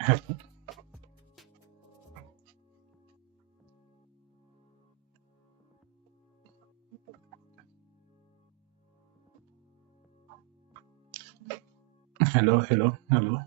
Hello, hello, hello.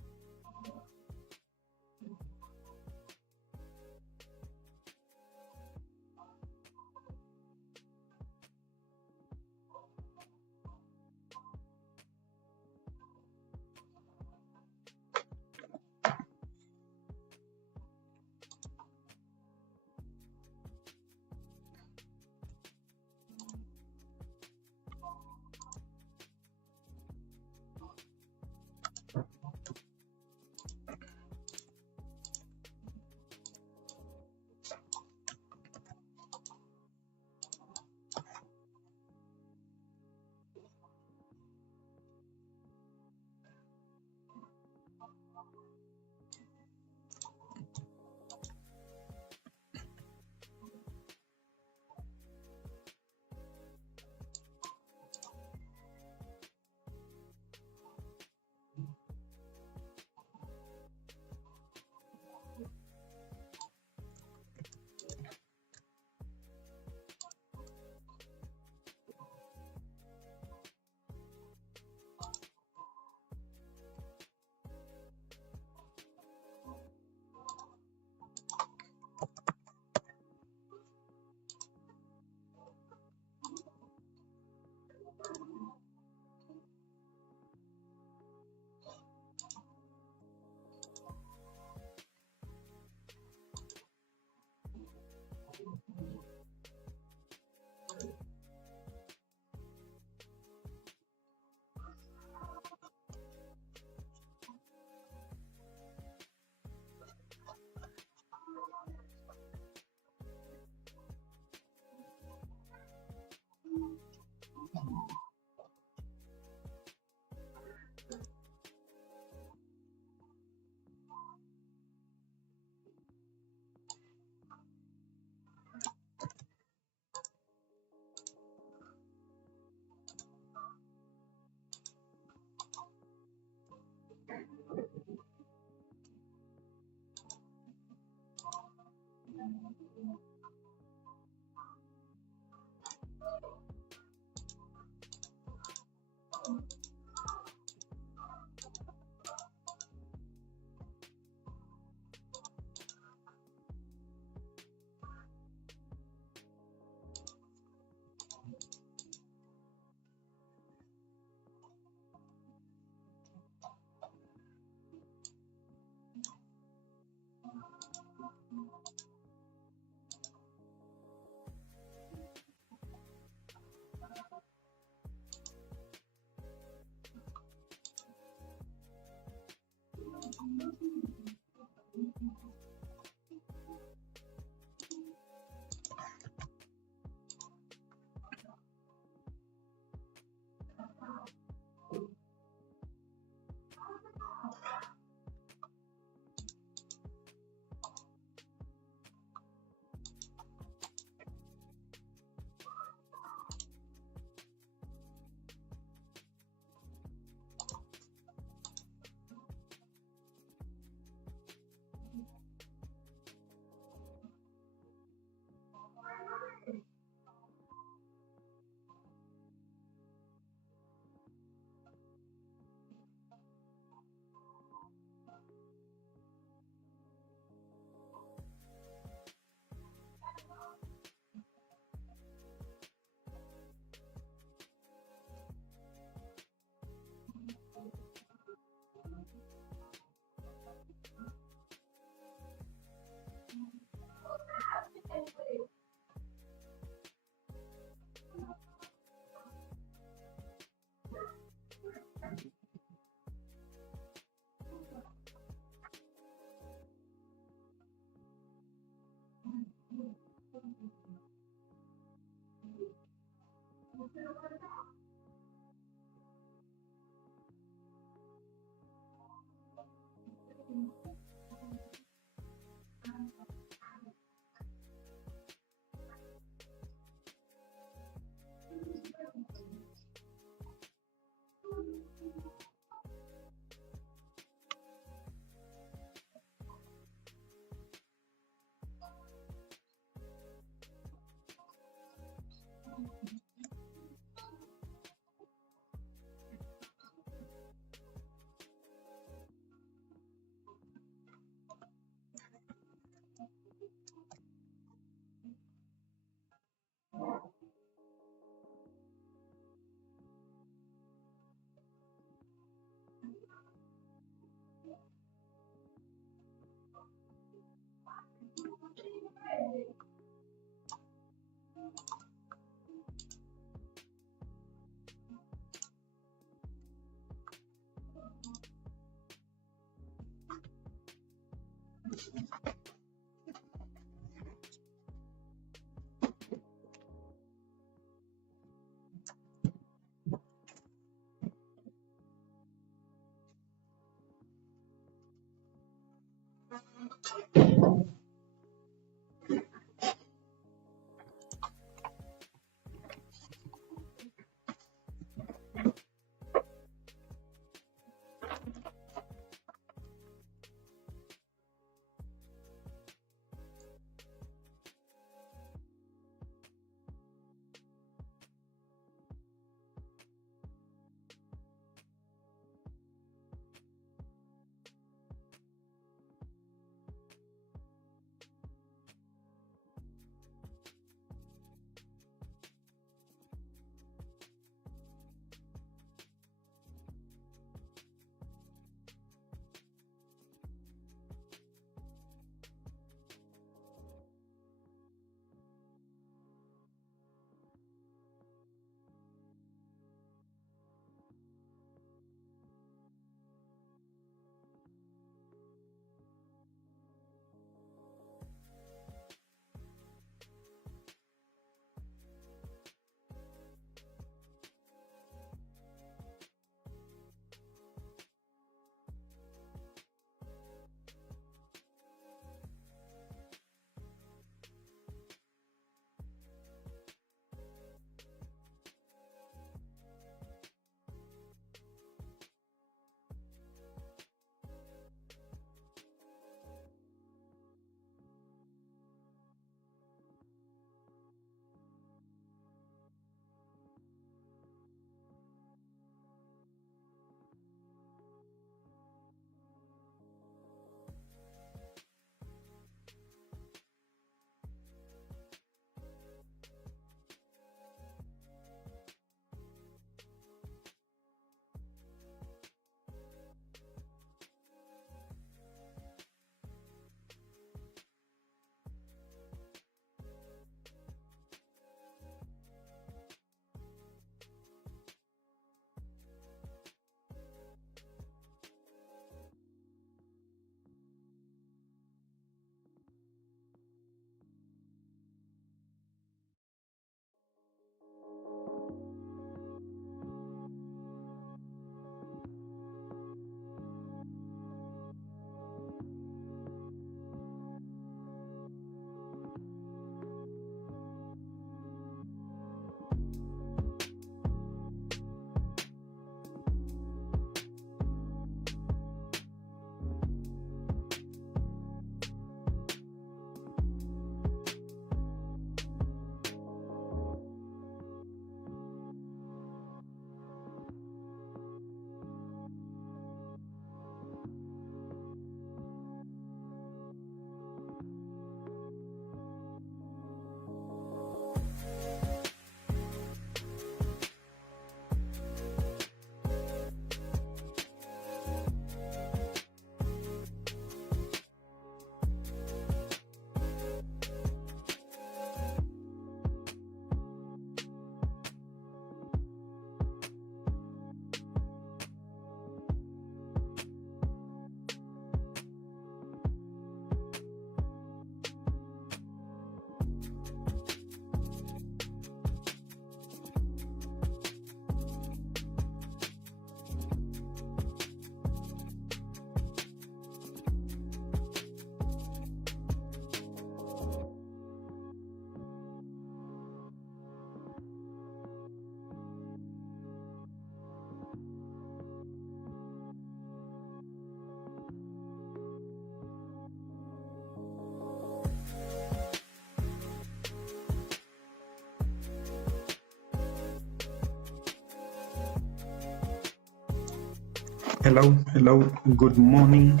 Hello, good morning,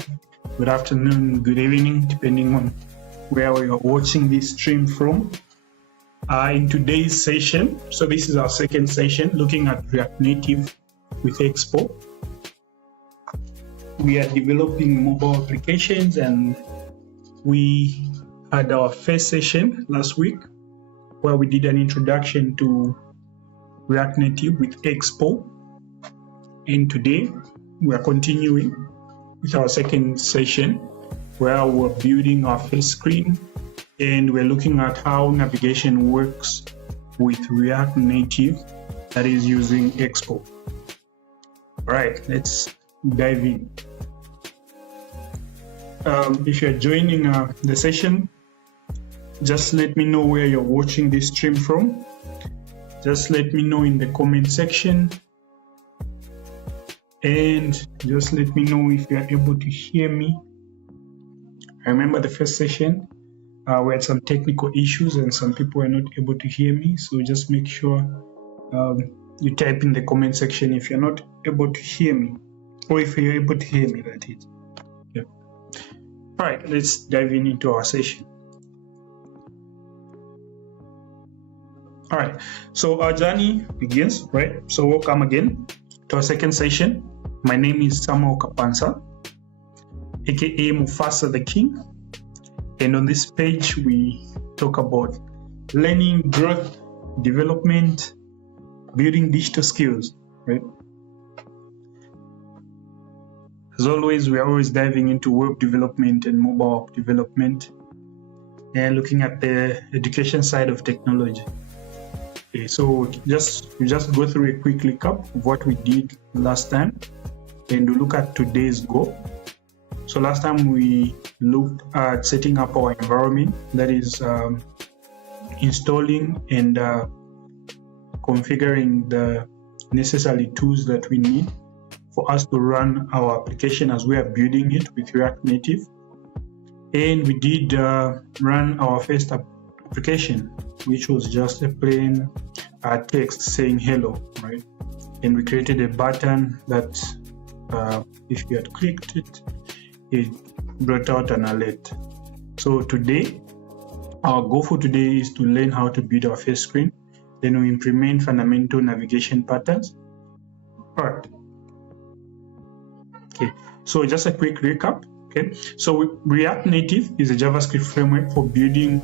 good afternoon, good evening, depending on where you're watching this stream from. In today's session, so this is our second session looking at React Native with Expo. We are developing mobile applications, and we had our first session last week where we did an introduction to React Native with Expo. And today we are continuing with our second session where we're building our first screen and we're looking at how navigation works with React Native, that is using Expo. All right, let's dive in. If you're joining the session, just let me know where you're watching this stream from. Just let me know in the comment section, and just let me know if you're able to hear me. I remember the first session we had some technical issues and some people were not able to hear me, so just make sure you type in the comment section if you're not able to hear me, or if you're able to hear me, that is. Yeah. All right, let's dive into our session. All right, so our journey begins, right? So welcome again to our second session. My name is 𝗕𝗫𝗢𝗔𝗖𝗧, aka Mufasa the King. And on this page, we talk about learning, growth, development, building digital skills, right? As always, we are always diving into web development and mobile app development and looking at the education side of technology. Okay, so we just go through a quick recap of what we did last time and we look at today's goal. So last time we looked at setting up our environment, that is installing and configuring the necessary tools that we need for us to run our application as we are building it with React Native. And we did run our first application, which was just a plain text saying hello, right? And we created a button that if you had clicked it, it brought out an alert. So today, our goal for today is to learn how to build our first screen. Then we implement fundamental navigation patterns. All right. Okay, so just a quick recap. Okay, so React Native is a JavaScript framework for building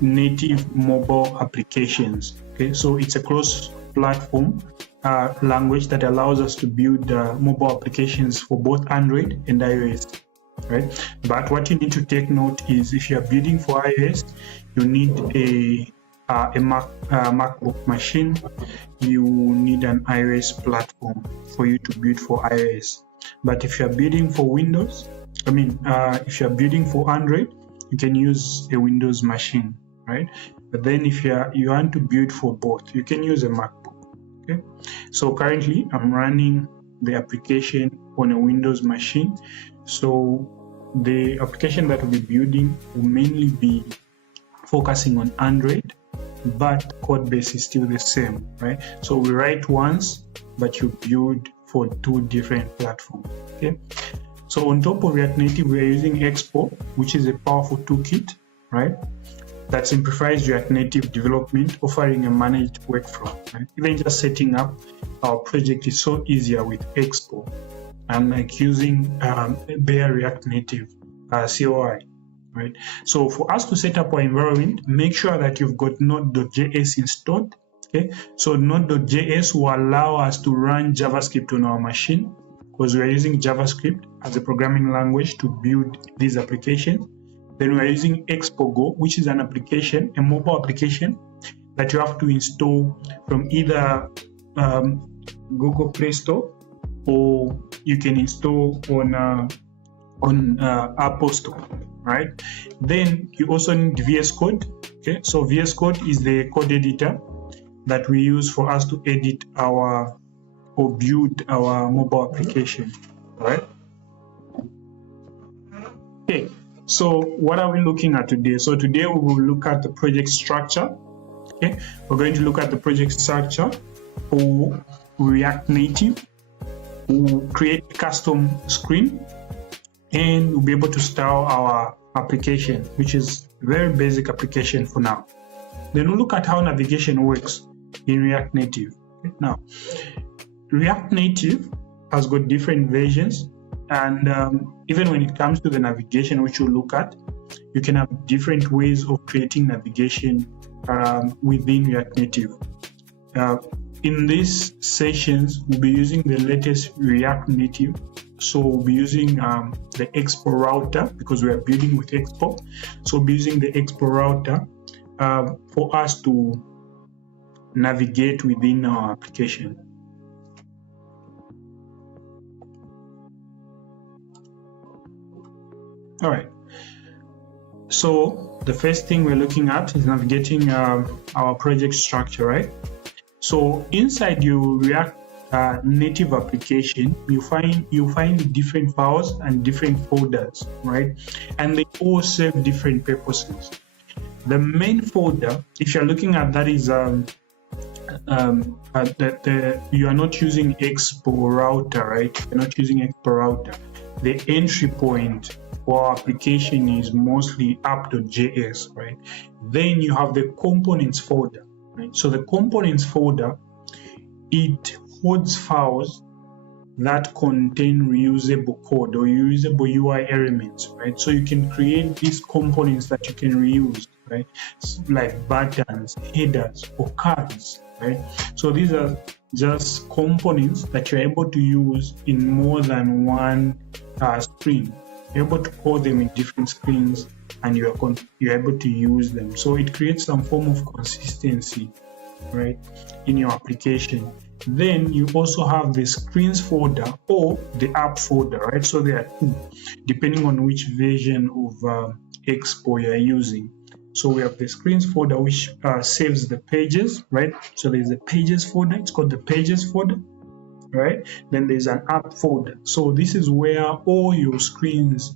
native mobile applications. Okay, so it's a cross-platform language that allows us to build mobile applications for both Android and iOS, right? But what you need to take note is if you are building for iOS, you need a MacBook machine. You need an iOS platform for you to build for iOS. But if you are building for Windows, if you are building for Android, you can use a Windows machine, right? But then if you want to build for both, you can use a MacBook. Okay, so currently I'm running the application on a Windows machine. So the application that we'll be building will mainly be focusing on Android, but code base is still the same, right? So we write once, but you build for two different platforms. Okay, so on top of React Native, we are using Expo, which is a powerful toolkit, right, that simplifies React Native development, offering a managed workflow. Right? Even just setting up our project is so easier with Expo, and like using bare React Native COI. Right? So for us to set up our environment, make sure that you've got Node.js installed. Okay, so Node.js will allow us to run JavaScript on our machine because we are using JavaScript as a programming language to build these applications. Then we are using Expo Go, which is an application, a mobile application that you have to install from either Google Play Store, or you can install on Apple Store, right? Then you also need VS Code. Okay, so VS Code is the code editor that we use for us to edit or build our mobile application, right? Okay, so what are we looking at today? So today we will look at the project structure. Okay, we're going to look at the project structure for React Native. We'll create a custom screen and we'll be able to style our application, which is a very basic application for now. Then we'll look at how navigation works in React Native. Okay, now, React Native has got different versions, and even when it comes to the navigation, which we'll look at, you can have different ways of creating navigation within React Native. In these sessions, we'll be using the latest React Native So we'll be using the Expo router because we are building with Expo. So we'll be using the Expo router for us to navigate within our application. All right. So the first thing we're looking at is navigating our project structure, right? So inside your React native application, you find different files and different folders, right? And they all serve different purposes. The main folder, if you're looking at that, is you are not using Expo router, right? You're not using Expo router. The entry point for our application is mostly app.js, right? Then you have the components folder, right? So the components folder, it holds files that contain reusable code or reusable UI elements, right? So you can create these components that you can reuse, right? Like buttons, headers, or cards, right? So these are just components that you're able to use in more than one screen. You're able to call them in different screens, and you're able to use them. So it creates some form of consistency, right, in your application. Then you also have the screens folder or the app folder, right? So there are two, depending on which version of Expo you're using. So we have the screens folder, which saves the pages, right? So there's a pages folder. It's called the pages folder, right? Then there's an app folder. So this is where all your screens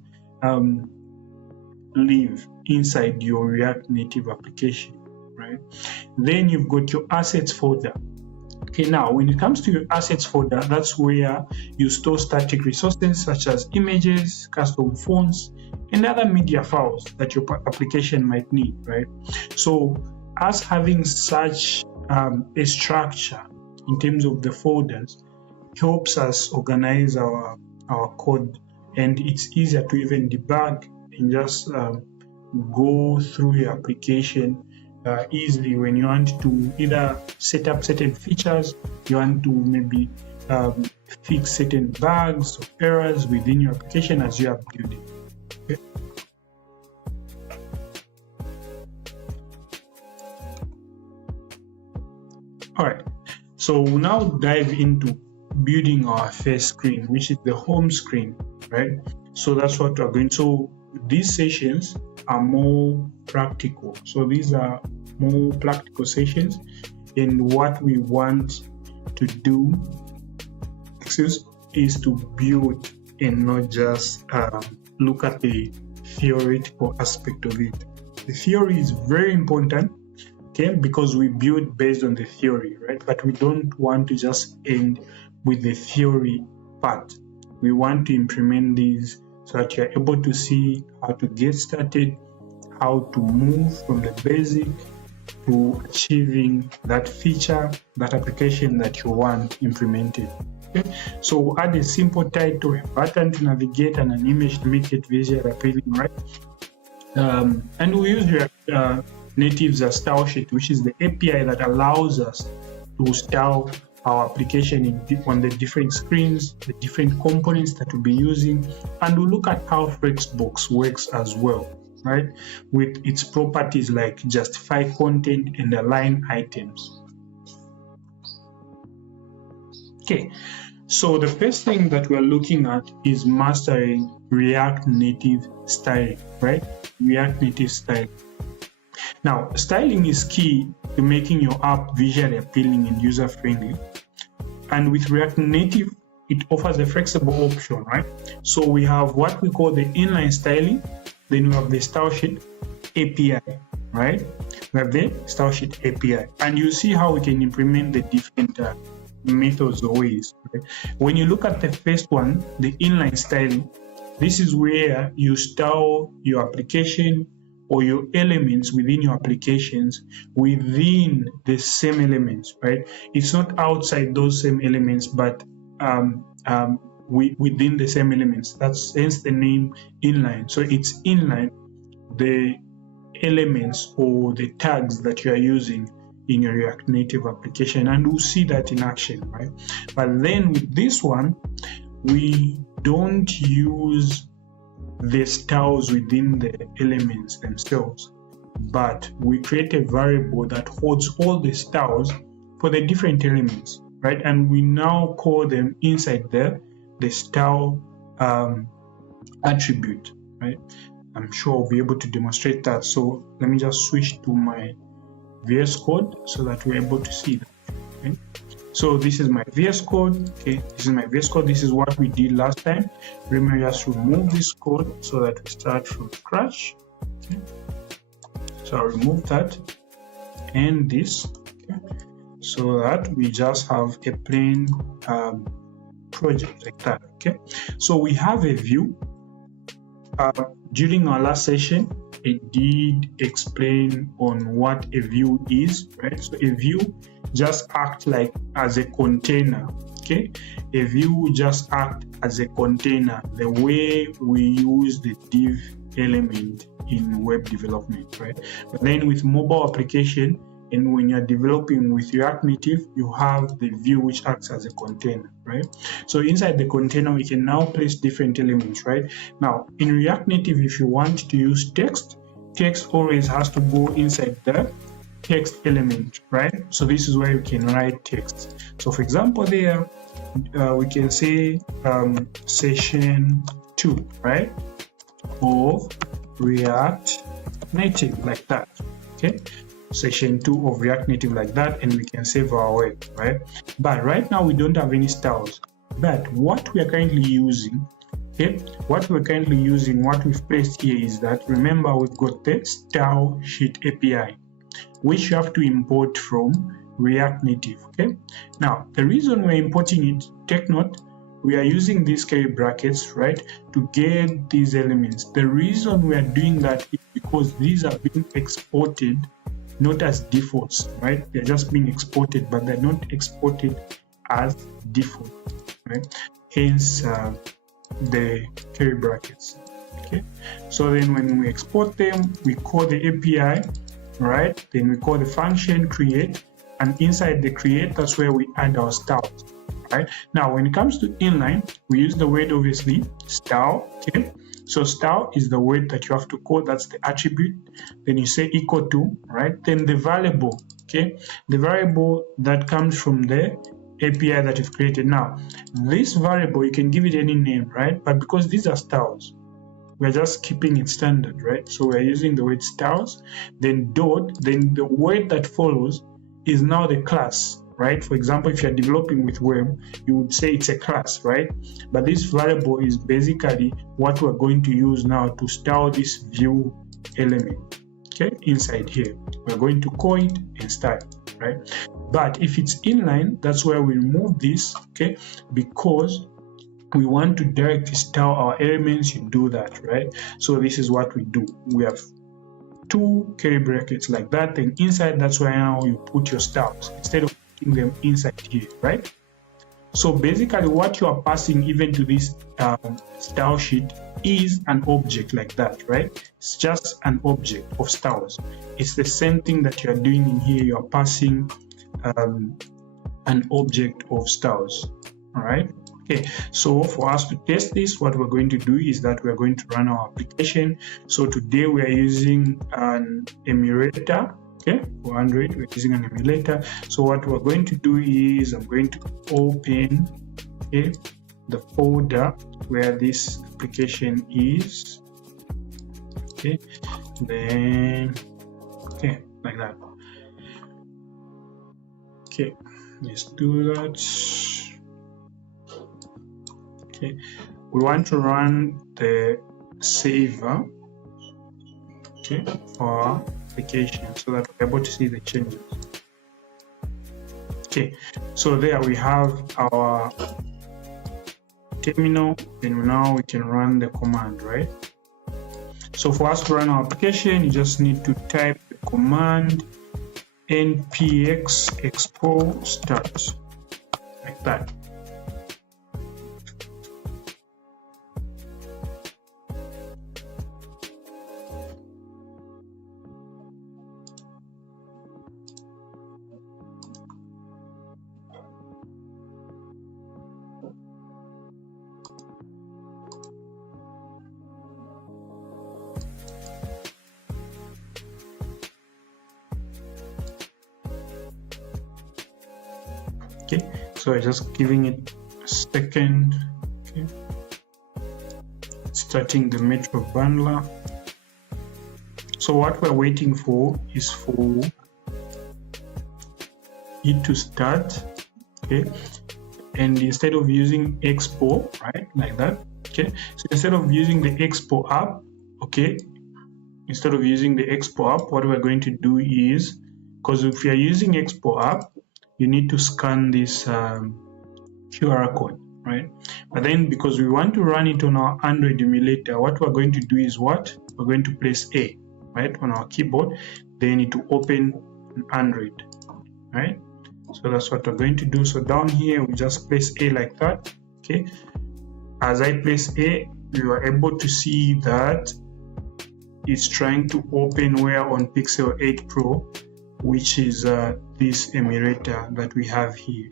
live inside your React Native application, right? Then you've got your assets folder. Okay, now when it comes to your assets folder, that's where you store static resources such as images, custom fonts, and other media files that your application might need, right? So us having such a structure in terms of the folders helps us organize our code, and it's easier to even debug and just go through your application easily when you want to either set up certain features, you want to maybe fix certain bugs or errors within your application as you are building. Okay. All right, so we'll now dive into building our first screen, which is the home screen, right? So that's what we're going to. So these sessions are more practical. So these are more practical sessions, and what we want to do is to build and not just look at the theoretical aspect of it. The theory is very important, okay, because we build based on the theory, right? But we don't want to just end with the theory part. We want to implement these so that you're able to see how to get started, how to move from the basic to achieving that feature, that application that you want implemented. Okay? So we'll add a simple title, a button to navigate, and an image to make it visually appealing, right? And we use React Native's StyleSheet, which is the API that allows us to style our application on the different screens, the different components that we'll be using, and we'll look at how Flexbox works as well, right? With its properties like justify content and align items. Okay, so the first thing that we're looking at is mastering React Native styling, right? React Native styling. Now, styling is key to making your app visually appealing and user-friendly. And with React Native, it offers a flexible option, right? So we have what we call the inline styling, then we have the StyleSheet API, right? We have the StyleSheet API, and you see how we can implement the different methods or ways, right? When you look at the first one, the inline styling, this is where you style your application or your elements within your applications within the same elements, right? It's not outside those same elements, but within the same elements. That's hence the name inline. So it's inline the elements or the tags that you are using in your React Native application, and we'll see that in action, right? But then with this one, we don't use the styles within the elements themselves, but we create a variable that holds all the styles for the different elements, right? And we now call them inside the style attribute, right? I'm sure I'll be able to demonstrate that. So let me just switch to my VS Code so that we're able to see that. Okay? So this is my VS Code. Okay, this is my VS Code. This is what we did last time. Remember, just remove this code so that we start from scratch. Okay. So I'll remove that and this, okay, so that we just have a plain project like that. Okay, so we have a view. During our last session, I did explain on what a view is, right? So a view just acts like as a container. Okay, a view just acts as a container, the way we use the div element in web development, right? But then with mobile application, and when you're developing with React Native, you have the view which acts as a container, right? So inside the container, we can now place different elements, right? Now, in React Native, if you want to use text, text always has to go inside the text element, right? So this is where you can write text. So for example, there, we can say session 2, right? Of React Native, like that, okay? Session 2 of React Native, like that, and we can save our work, right? But right now we don't have any styles. But what we are currently using, okay, what we've placed here is that, remember, we've got the StyleSheet API, which you have to import from React Native. Okay, now the reason we're importing it, take note, we are using these curly brackets, right, to get these elements. The reason we are doing that is because these are being exported not as defaults, right? They're just being exported, but they're not exported as default, right? Hence the curly brackets. Okay, so then when we export them, we call the API, right? Then we call the function create, and inside the create, that's where we add our styles, right? Now when it comes to inline, we use the word, obviously, style. Okay, so style is the word that you have to call, that's the attribute. Then you say equal to, right? Then the variable, okay, the variable that comes from the API that you've created. Now this variable, you can give it any name, right? But because these are styles, we're just keeping it standard, right? So we're using the word styles, then dot, then the word that follows is now the class, right? For example, if you're developing with web, you would say it's a class, right? But this variable is basically what we're going to use now to style this view element, okay? Inside here, we're going to call it and style, right? But if it's inline, that's where we remove this, okay? Because we want to directly style our elements, you do that, right? So this is what we do. We have two curly brackets like that, and inside, that's where now you put your styles instead of putting them inside here, right? So basically what you are passing even to this style sheet is an object like that, right? It's just an object of styles. It's the same thing that you are doing in here. You are passing an object of styles, all right? Okay, so for us to test this, what we're going to do is that we're going to run our application. So today we are using an emulator. Okay, for Android, we're using an emulator. So what we're going to do is I'm going to open, okay, the folder where this application is. Okay, then, okay, like that. Okay, let's do that. Okay, we want to run the saver, okay, for our application so that we're able to see the changes. Okay, so there we have our terminal, and now we can run the command, right? So for us to run our application, you just need to type the command npx expo start, like that. Okay, so I'm just giving it a second. Okay, starting the metro bundler. So what we're waiting for is for it to start. Okay, and instead of using Expo, right, like that. Okay, so instead of using the Expo app, okay, instead of using the Expo app, what we're going to do is, because if you're using Expo app, you need to scan this QR code, right? But then because we want to run it on our Android emulator, what we're going to do is what? We're going to press A, right, on our keyboard, then it will open an Android, right? So that's what we're going to do. So down here, we just press A like that, okay? As I press A, you are able to see that it's trying to open where on Pixel 8 Pro, which is this emulator that we have here.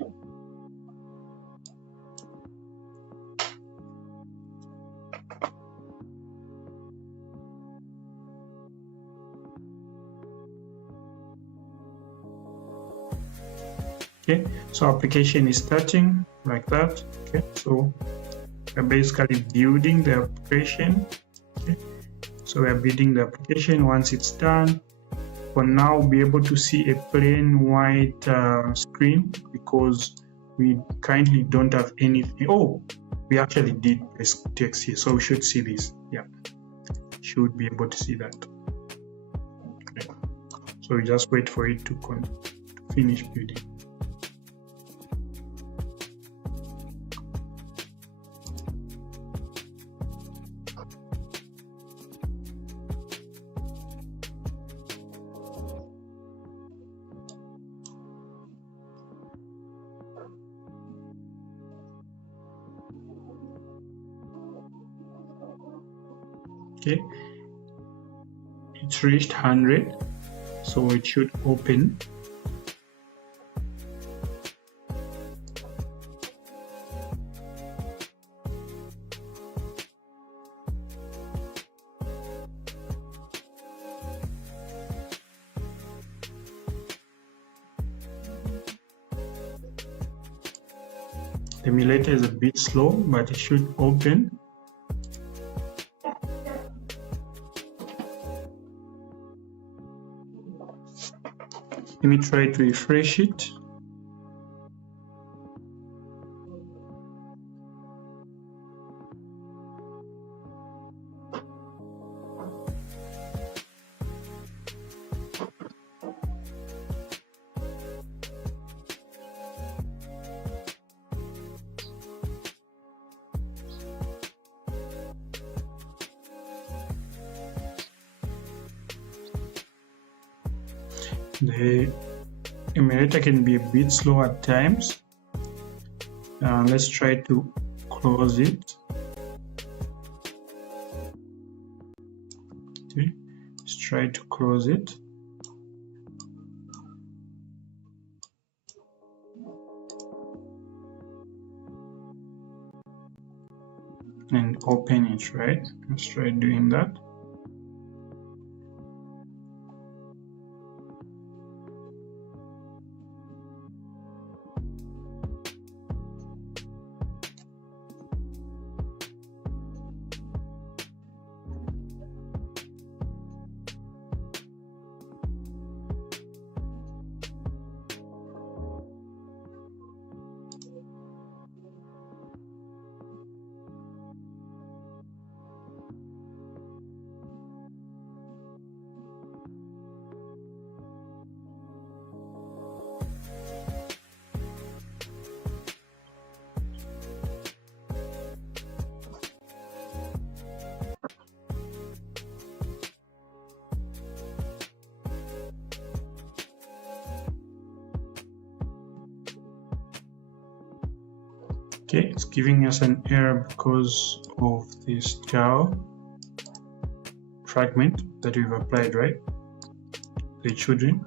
Okay, so application is starting like that. Okay, so we're basically building the application. Okay, so we're building the application. Once it's done, for now we'll be able to see a plain white screen because we currently don't have anything. Oh, we actually did text here, so we should see this. Yeah, should be able to see that. Okay, so we just wait for it to finish building. Okay, it's reached 100, so it should open. The emulator is a bit slow, but it should open. Let me try to refresh it. The emulator can be a bit slow at times. Let's try to close it. Okay, let's try to close it. And open it, right? Let's try doing that. Okay, it's giving us an error because of this tau fragment that we've applied, right? The children.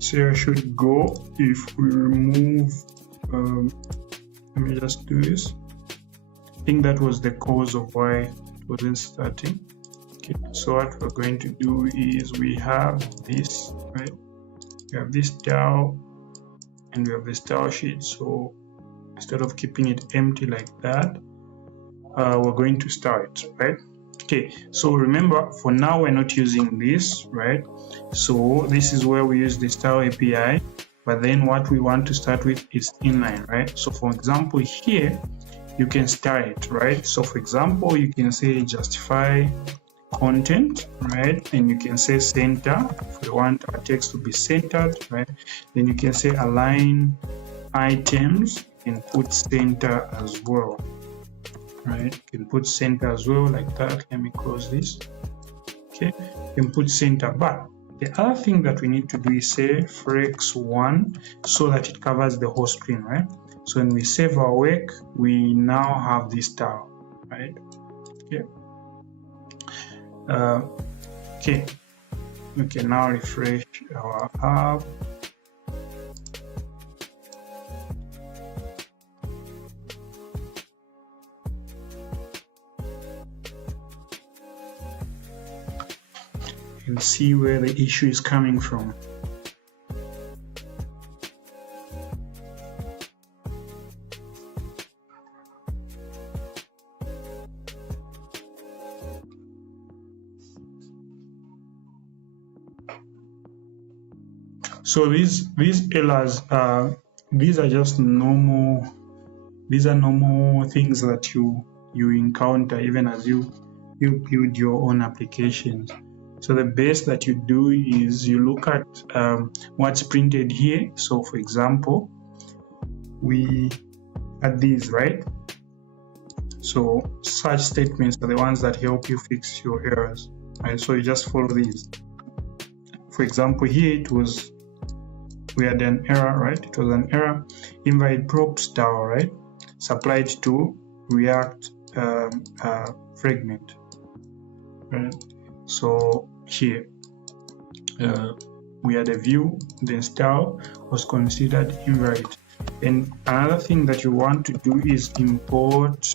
So I should go if we remove, let me just do this. I think that was the cause of why it wasn't starting. Okay, so what we're going to do is we have this, right? We have this style and we have the style sheet. So instead of keeping it empty like that, we're going to style it, right? Okay, so remember, for now we're not using this, right? So this is where we use the style API, but then what we want to start with is inline, right? So for example, here you can style it, right? So for example, you can say justify content, right? Then you can say center if we want our text to be centered, right? Then you can say align items and put center as well, right? You can put center as well like that. Let me close this. Okay, you can put center, but the other thing that we need to do is say flex 1 so that it covers the whole screen, right? So when we save our work, we now have this style, right? Okay. Okay, we can now refresh our app. And see where the issue is coming from. So these errors, these are just normal. These are normal things that you encounter even as you build your own applications. So the best that you do is you look at what's printed here. So for example, we add these, right? So such statements are the ones that help you fix your errors, right? So you just follow these. For example, here we had an error, right? It was an error, invalid prop style, right? Supplied to React fragment, right? So here we had a view, the style was considered invalid. And another thing that you want to do is import.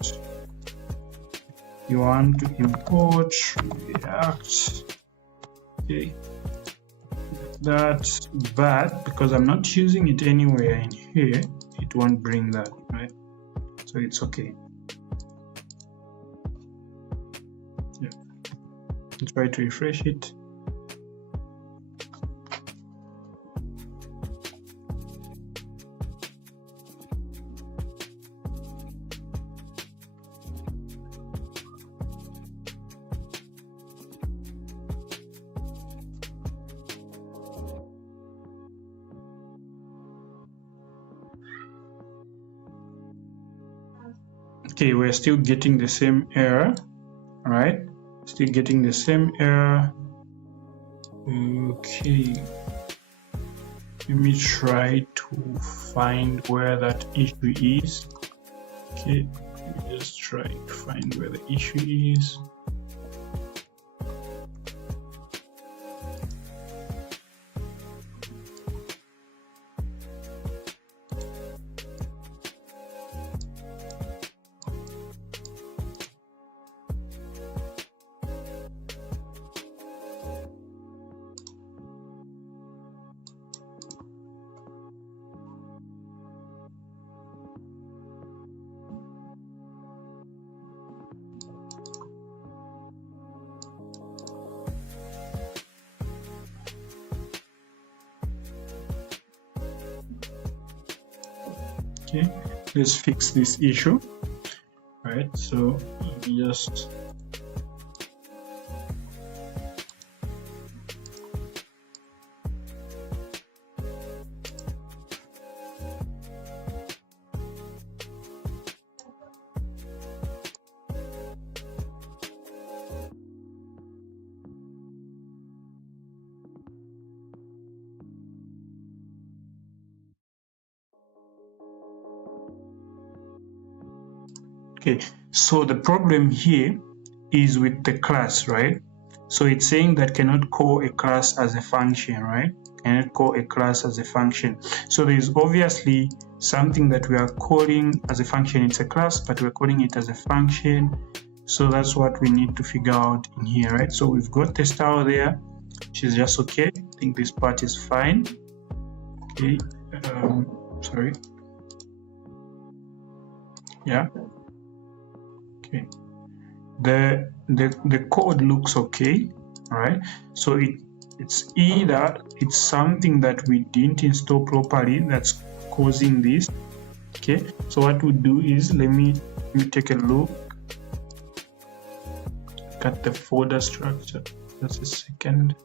You want to import React, okay? That, but because I'm not using it anywhere in here, it won't bring that, right? So it's okay. Yeah. Let's try to refresh it. Okay, we're still getting the same error, right? Still getting the same error. Okay, let me try to find where that issue is. Okay, let me just try to find where the issue is. Okay, let's fix this issue. All right, so let me just okay, so the problem here is with the class, right? So it's saying that cannot call a class as a function, right? Cannot call a class as a function. So there's obviously something that we are calling as a function. It's a class, but we're calling it as a function. So that's what we need to figure out in here, right? So we've got the style there, which is just okay. I think this part is fine. Okay, sorry. Yeah. Okay. The code looks okay. All right. So it's either it's something that we didn't install properly that's causing this. Okay. So what we do is let me take a look at the folder structure. Just a second.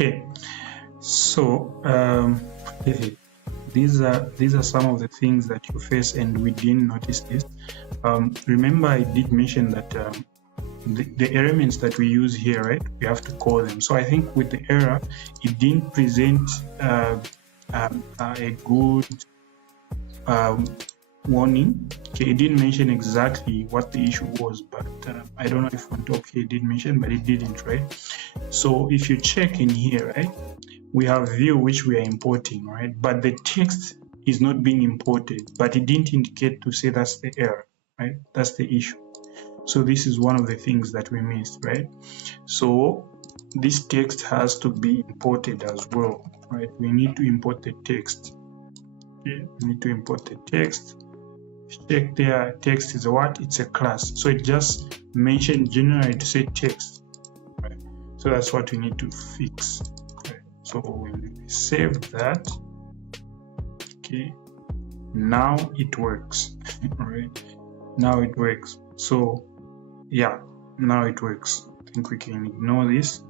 Okay, so these are some of the things that you face, and we didn't notice this. Remember, I did mention that the elements that we use here, right? We have to call them. So I think with the error, it didn't present a good warning. Okay, it didn't mention exactly what the issue was, but I don't know if on top here it did mention, but it didn't, right? So if you check in here, right, we have view which we are importing, right, but the text is not being imported, but it didn't indicate to say that's the error, right? That's the issue. So this is one of the things that we missed, right? So this text has to be imported as well, right? We need to import the text. Okay, we need to import the text. Check there, text is what? It's a class. So it just mentioned generally to say text, right? So that's what we need to fix. Okay. So when we save that, okay, now it works. All right, now it works. So yeah, now it works. I think we can ignore this.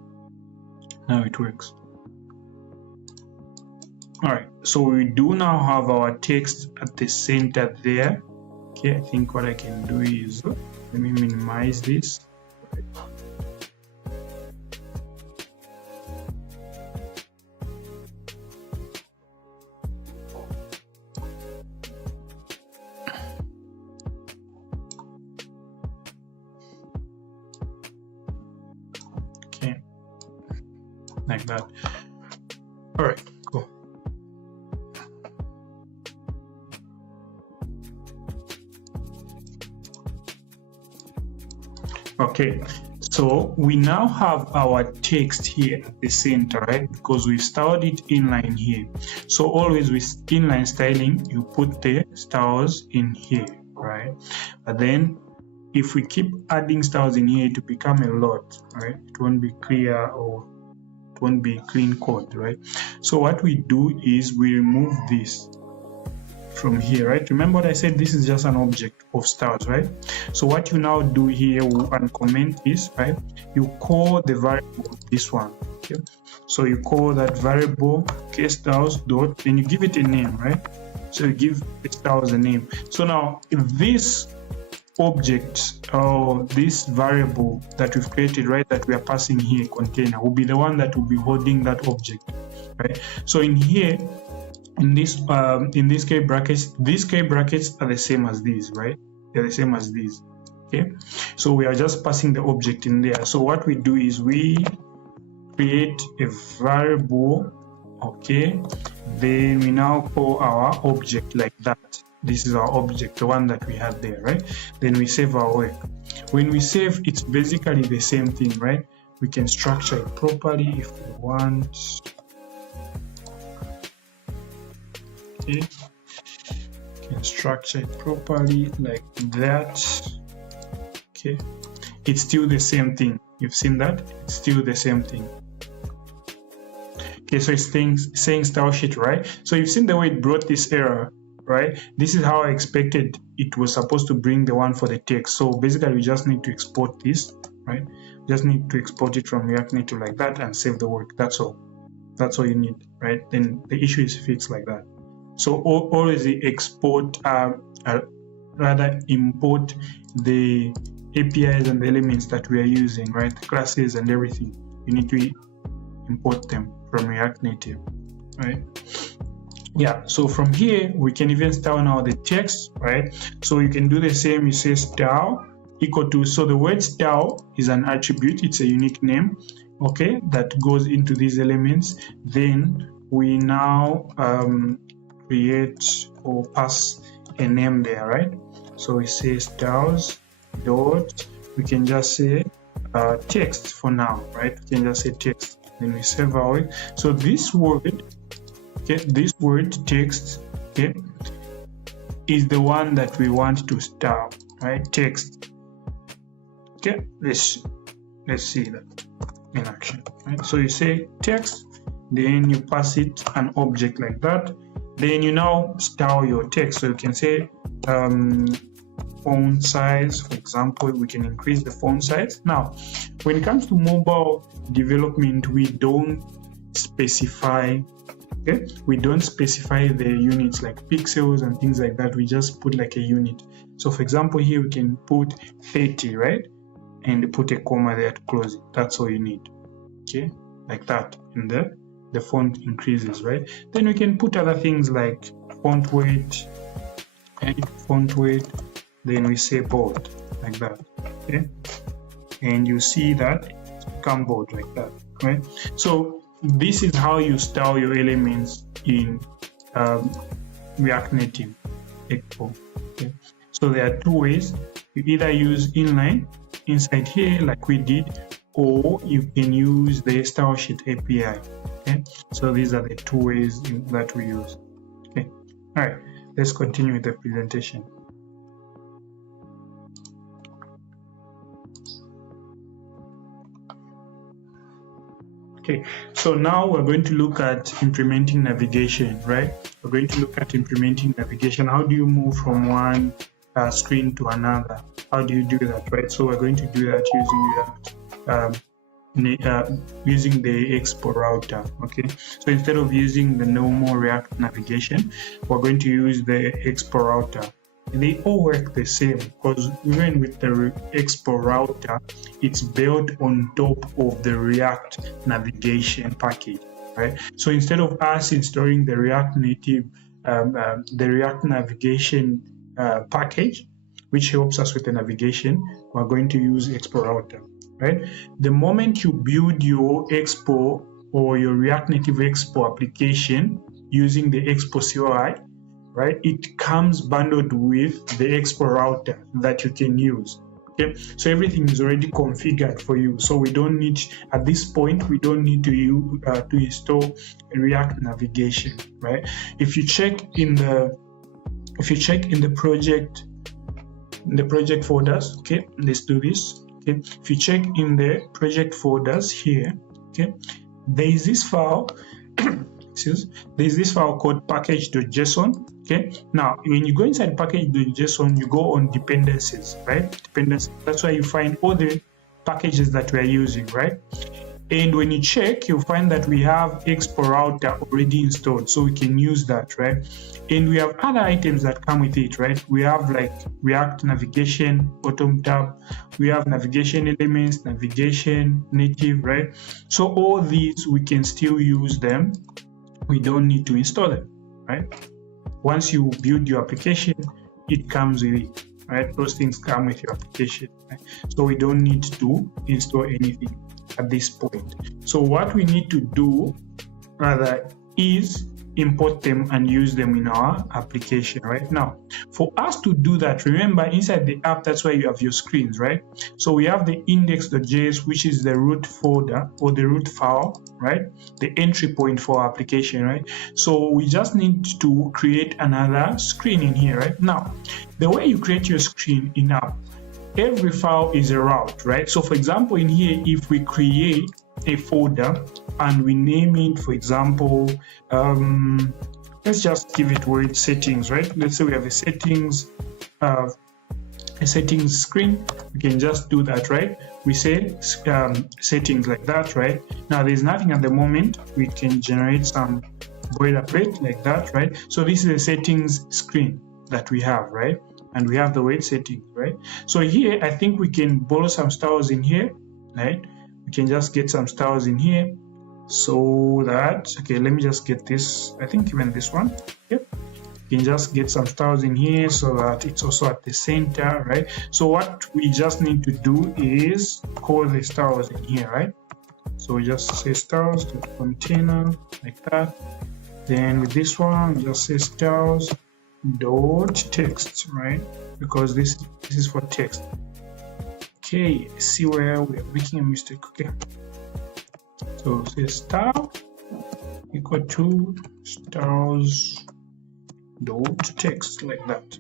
Now it works. All right, so we do now have our text at the center there. Okay, I think what I can do is, let me minimize this. Okay, like that. All right, cool. Okay, so we now have our text here at the center, right? Because we styled it inline here. So always with inline styling, you put the styles in here, right? But then if we keep adding styles in here, to become a lot, right? It won't be clear, or it won't be clean code, right? So what we do is we remove this from here, right? Remember what I said, this is just an object of styles, right? So what you now do here and comment is, right, you call the variable this one, okay? So you call that variable, okay, styles dot, and you give it a name, right? So you give the styles a name. So now if this object or this variable that we've created, right, that we are passing here, container, will be the one that will be holding that object, right? So in here, in these curly brackets, these curly brackets are the same as these, right? They're the same as these. Okay, so we are just passing the object in there. So what we do is we create a variable, okay, then we now call our object like that. This is our object, the one that we had there, right? Then we save our work. When we save, it's basically the same thing, right? We can structure it properly if we want. Okay, we can structure it properly like that. Okay, it's still the same thing. You've seen that? It's still the same thing. Okay, so it's saying style sheet, right? So you've seen the way it brought this error, right? This is how I expected it was supposed to bring the one for the text. So basically we just need to export this, right? Just need to export it from React Native like that and save the work. That's all. That's all you need, right? Then the issue is fixed like that. So always export, rather import the APIs and the elements that we are using, right? The classes and everything. You need to import them from React Native, right? Yeah, so from here we can even style now the text, right? So you can do the same. You say style equal to, so the word style is an attribute, it's a unique name, okay, that goes into these elements. Then we now create or pass a name there, right? So we say styles dot, we can just say text for now, right? We can just say text. Then we save our work. So this word, okay, this word text, okay, is the one that we want to style, right? Text. Okay, let's see that in action, right? So you say text, then you pass it an object like that, then you now style your text. So you can say font size, for example. We can increase the font size. Now when it comes to mobile development, we don't specify, okay, we don't specify the units like pixels and things like that. We just put like a unit. So for example, here we can put 30, right, and put a comma there to close it. That's all you need, okay, like that, and the font increases, right? Then we can put other things like font weight, and font weight, then we say bold like that, okay, and you see that it's become bold like that, right? So this is how you style your elements in React Native Expo, okay? So there are two ways. You either use inline inside here like we did, or you can use the StyleSheet API, okay? So these are the two ways that we use, okay? All right, let's continue with the presentation. Okay, so now we're going to look at implementing navigation, right? We're going to look at implementing navigation. How do you move from one screen to another? How do you do that, right? So we're going to do that using the Expo router, okay? So instead of using the normal React navigation, we're going to use the Expo router. They all work the same, because even with the Expo router, it's built on top of the React navigation package, right? So instead of us installing the React Native, the React navigation package, which helps us with the navigation, we're going to use Expo router, right? The moment you build your Expo or your React Native Expo application using the Expo CLI, right, it comes bundled with the Expo router that you can use, okay? So everything is already configured for you. So we don't need, at this point, we don't need to install React navigation, right? If you check in the project folders, okay, let's do this, okay? If you check in the project folders here, okay, there is this file there's this file called package.json, okay? Now when you go inside package.json, you go on dependencies, right? Dependencies, that's where you find all the packages that we are using, right? And when you check, you'll find that we have Expo router already installed, so we can use that, right? And we have other items that come with it, right? We have like React navigation, bottom tab, we have navigation elements, navigation native, right? So all these, we can still use them. We don't need to install them, right? Once you build your application, it comes with it, right? Those things come with your application, right? So we don't need to install anything. at this point. So what we need to do rather is import them and use them in our application right now. For us to do that, remember inside the app, that's where you have your screens, right? So we have the index.js, which is the root folder or the root file, right? The entry point for our application, right? So we just need to create another screen in here, right? Now, the way you create your screen in app, every file is a route, right? So for example, in here, if we create a folder and we name it, for example, let's just give it word settings, right? Let's say we have a settings screen. We can just do that, right? We say settings like that, right? Now there's nothing at the moment. We can generate some boilerplate like that, right? So this is a settings screen that we have, right? And we have the word settings, right? So here I think we can borrow some styles in here, right? We can just get some styles in here so that, okay, let me just get this, I think even this one, yep. You can just get some styles in here so that it's also at the center, right? So what we just need to do is call the styles in here, right? So we just say styles container like that. Then with this one, we just say styles dot text, right? Because this is for text. Okay, see where we are making a mistake. Okay, so say style equal to styles dot text like that.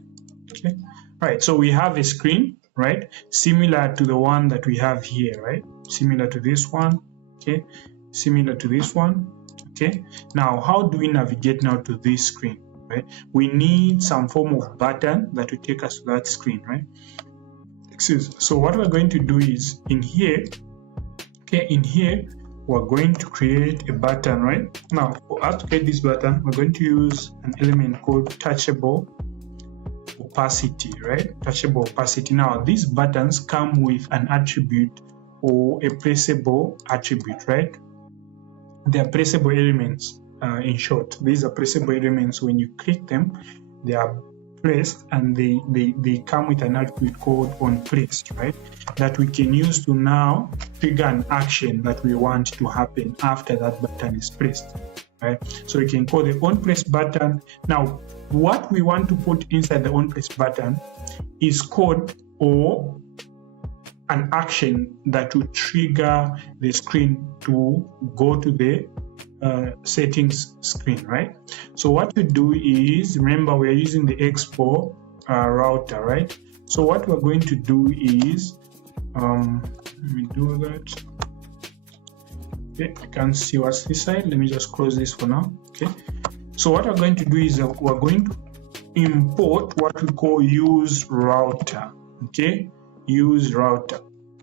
Okay, right. So we have a screen, right, similar to the one that we have here, right? Similar to this one. Okay, similar to this one. Okay, now how do we navigate now to this screen? Right? We need some form of button that will take us to that screen, right? So what we're going to do is in here, okay, in here we're going to create a button, right? Now for us to create this button, we're going to use an element called touchable opacity, right? Touchable opacity. Now these buttons come with an attribute or a placeable attribute, right? They are placeable elements. In short, these are placeable elements. When you click them, they are placed and they come with an attribute called onPlaced, right? That we can use to now trigger an action that we want to happen after that button is placed, right? So we can call the onPlaced button. Now, what we want to put inside the onPlaced button is code or an action that will trigger the screen to go to the settings screen, right? So what we do is, remember we are using the Expo router, right? So what we're going to do is, let me do that. Okay, I can't see what's this side. Let me just close this for now. Okay, so what we're going to do is we're going to import what we call use router. Okay, use router.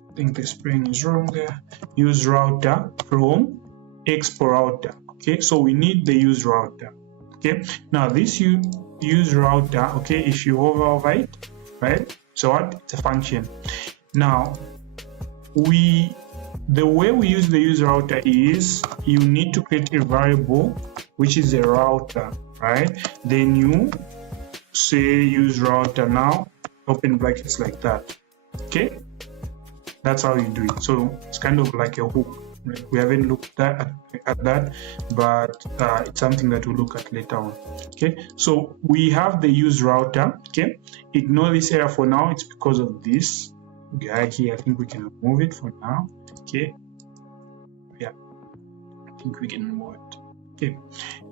I think the spelling is wrong there. Use router from Expo router. Okay, so we need the use router. Okay, now this use router, okay, if you hover over it, right? So what? It's a function. Now the way we use the use router is you need to create a variable which is a router, right? Then you say use router now, open brackets like that. Okay, that's how you do it. So it's kind of like a hook. Right? We haven't looked at that, but it's something that we'll look at later on. Okay, so we have the use router. Okay, ignore this error for now. It's because of this guy here. I think we can remove it for now. Okay, yeah, I think we can remove it. Okay,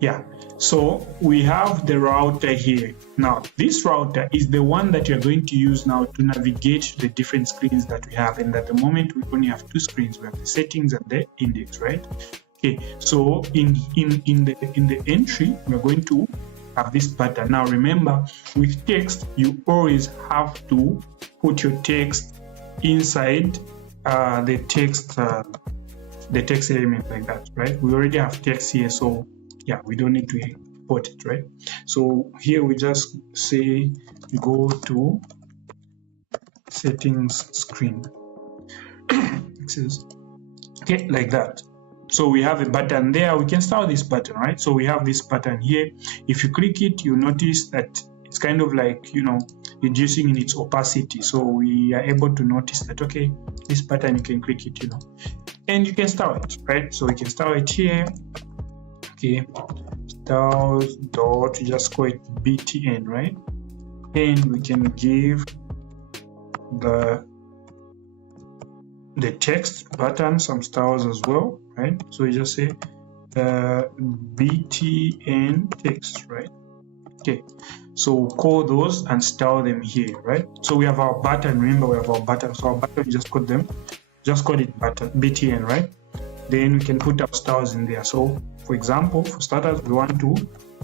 yeah, so we have the router here. Now this router is the one that you're going to use now to navigate the different screens that we have, and at the moment we only have two screens. We have the settings and the index, right? Okay, so in the entry we're going to have this button. Now remember, with text you always have to put your text inside the text element like that, right? We already have text here, so yeah, we don't need to import it, right? So here we just say go to settings screen. Okay, like that. So we have a button there. We can style this button, right? So we have this button here. If you click it, you notice that it's kind of like, you know, reducing in its opacity, so we are able to notice that, okay, this pattern, you can click it, and you can style it, right? So we can style it here. Okay, styles dot, just call it btn, right? And we can give the text button some styles as well, right? So we just say btn text, right? Okay, so we'll call those and style them here, right? So we have our button. Remember, we have our button. So our button, just call it button btn, right? Then we can put our styles in there. So for example, for starters, we want to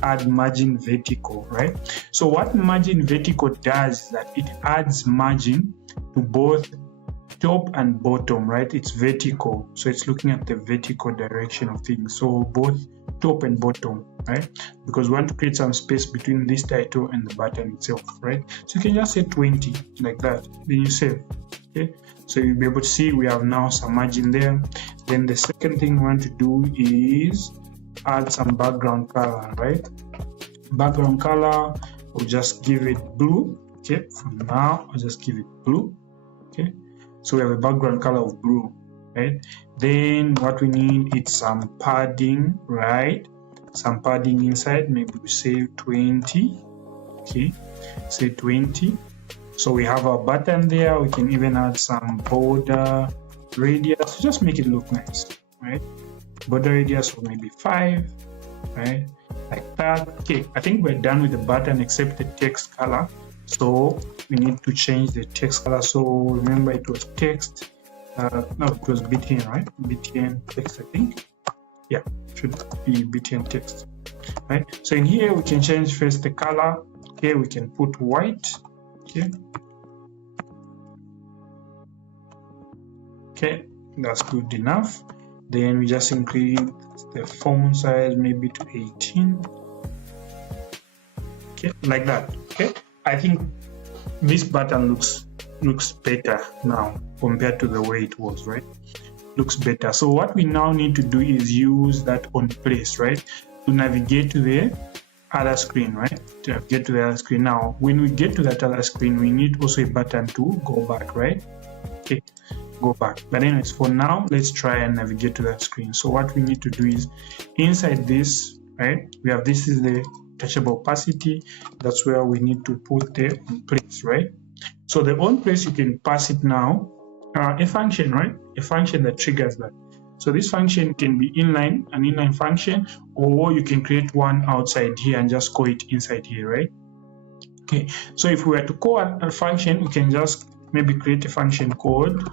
add margin vertical, right? So what margin vertical does is that it adds margin to both top and bottom, right? It's vertical, so it's looking at the vertical direction of things, so both top and bottom, right? Because we want to create some space between this title and the button itself, right? So you can just say 20 like that, then you save. Okay, so you'll be able to see we have now some margin there. Then the second thing we want to do is add some background color, right? Background color, we'll just give it blue. Okay, for now I'll just give it blue. Okay, so we have a background color of blue, right? Then what we need is some padding, right? Some padding inside, maybe we say 20. Okay, say 20. So we have our button there. We can even add some border radius to just make it look nice, right? Border radius of maybe 5, right? Like that. Okay, I think we're done with the button except the text color. So we need to change the text color. So remember, it was text. No, it was btn, right? Btn text, I think. Yeah, should be btn text, right? So in here we can change first the color. Okay, we can put white. Okay, that's good enough. Then we just increase the font size maybe to 18. Okay, like that. Okay, I think this button looks better now compared to the way it was, right? Looks better. So what we now need to do is use that on place, right, to navigate to the other screen, right? To get to the other screen. Now, when we get to that other screen, we need also a button to go back, right? Okay, go back. But anyways, for now, let's try and navigate to that screen. So what we need to do is inside this, right? We have, this is the touchable opacity. That's where we need to put the on place, right? So the on place, you can pass it now a function, right? A function that triggers that. So this function can be inline, an inline function, or you can create one outside here and just call it inside here, right? Okay, so if we were to call a function, we can just maybe create a function called,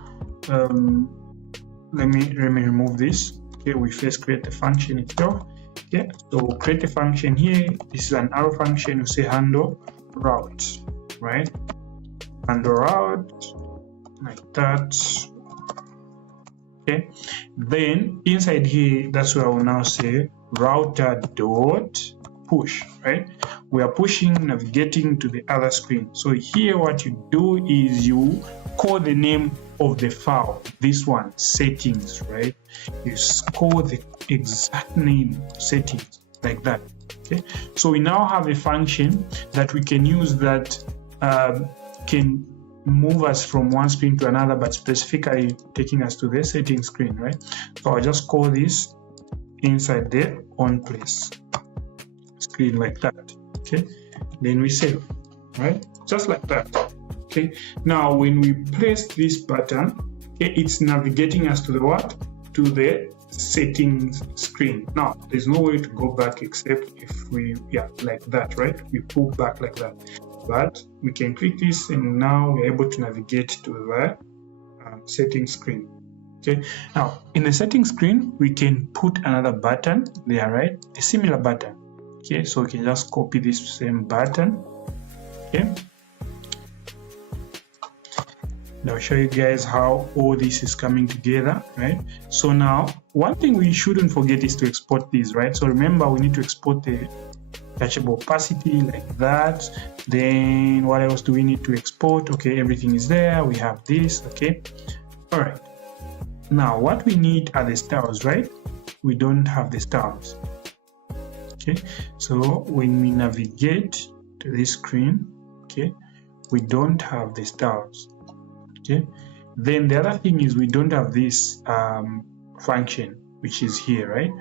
let me remove this. Okay, we first create the function itself. Okay, so create a function here. This is an arrow function. We say handle route, right? Handle route, like that. Okay, then inside here, that's where I will now say router dot push, right? We are pushing, navigating to the other screen. So here what you do is you call the name of the file, this one, settings, right? You call the exact name, settings, like that. Okay, so we now have a function that we can use that can move us from one screen to another, but specifically taking us to the settings screen, right? So I'll just call this inside the on place screen, like that. Okay, then we save, right? Just like that. Okay, now when we press this button, okay, it's navigating us to the what? To the settings screen. Now there's no way to go back except if we, yeah, like that, right? We pull back like that. But we can click this and now we're able to navigate to the settings screen. Okay, now in the settings screen we can put another button there, right? A similar button. Okay, so we can just copy this same button. Okay, now I'll show you guys how all this is coming together, right? So now one thing we shouldn't forget is to export these, right? So remember, we need to export the touchable opacity like that. Then what else do we need to export? Okay, everything is there. We have this. Okay, all right. Now what we need are the styles, right? We don't have the styles. Okay, so when we navigate to this screen, okay, we don't have the styles. Okay, then the other thing is we don't have this function which is here, right?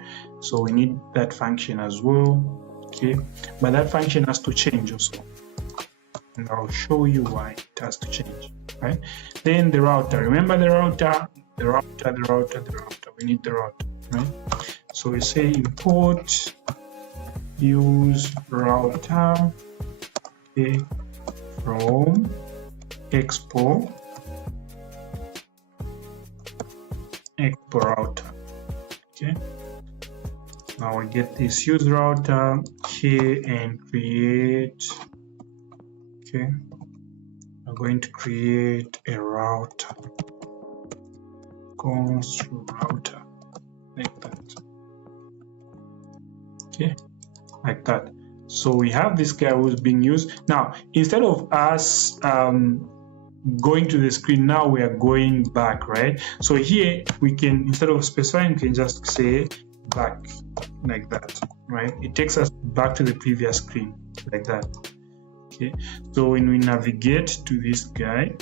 So we need that function as well. Okay, but that function has to change also, and I'll show you why it has to change, right? Then the router, remember the router, we need the router, right? So we say import use router, okay, from Expo router. Okay, now we get this use router here and create. Okay, we're going to create a router, const router, like that. Okay, like that. So we have this guy who's being used. Now, instead of us going to the screen, now we are going back, right? So here we can, instead of specifying, we can just say back, like that, right? It takes us back to the previous screen, like that. Okay, so when we navigate to this guy,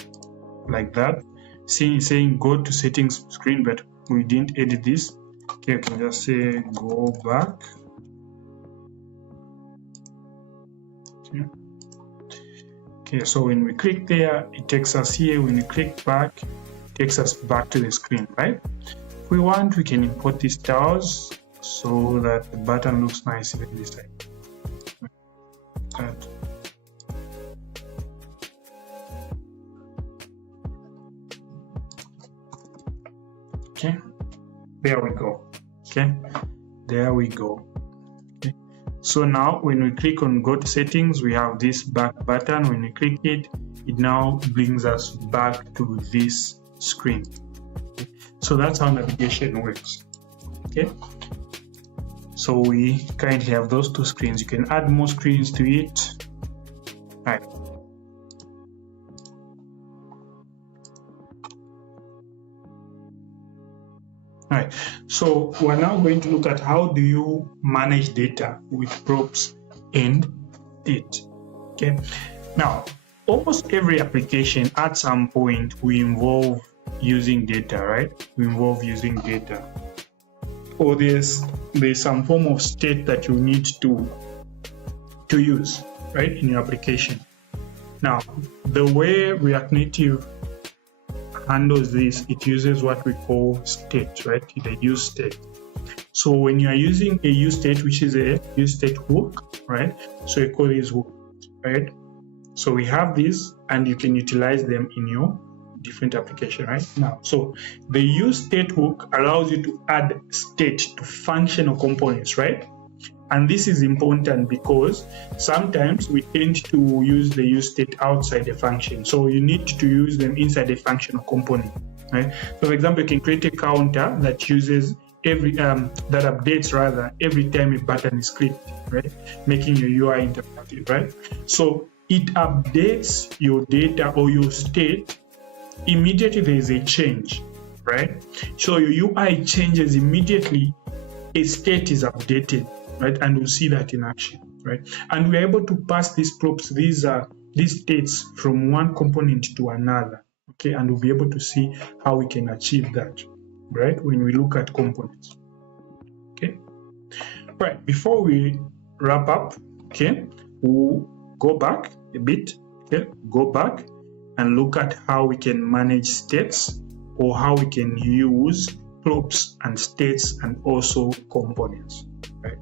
like that, see it's saying go to settings screen, but we didn't edit this. Okay, we can just say go back. Okay, so when we click there, it takes us here. When we click back, it takes us back to the screen, right? If we want, we can import these tiles so that the button looks nice even this time. That. Okay, there we go. Okay, there we go. So now when we click on go to settings, we have this back button. When we click it, it now brings us back to this screen. Okay. So that's how navigation works. Okay, so we currently have those two screens. You can add more screens to it. Right. Alright, so we're now going to look at how do you manage data with props and it. Okay, now almost every application at some point we involve using data, right? We involve using data, or there's some form of state that you need to use, right, in your application. Now the way React Native handles this, it uses what we call state, right? The use state. So when you are using a use state, which is a use state hook, right? So you call these hooks, right? So we have these, and you can utilize them in your different application, right? Now, so the use state hook allows you to add state to functional components, right? And this is important because sometimes we tend to use the use state outside the function. So you need to use them inside the functional component, right? So for example, you can create a counter that uses that updates rather every time a button is clicked, right? Making your UI interactive, right? So it updates your data or your state immediately there is a change, right? So your UI changes immediately, a state is updated, right? And we'll see that in action, right? And we're able to pass these props, these states from one component to another, okay? And we'll be able to see how we can achieve that, right? When we look at components, okay? Right, before we wrap up, okay, we'll go back a bit, okay? Go back and look at how we can manage states, or how we can use props and states and also components, right?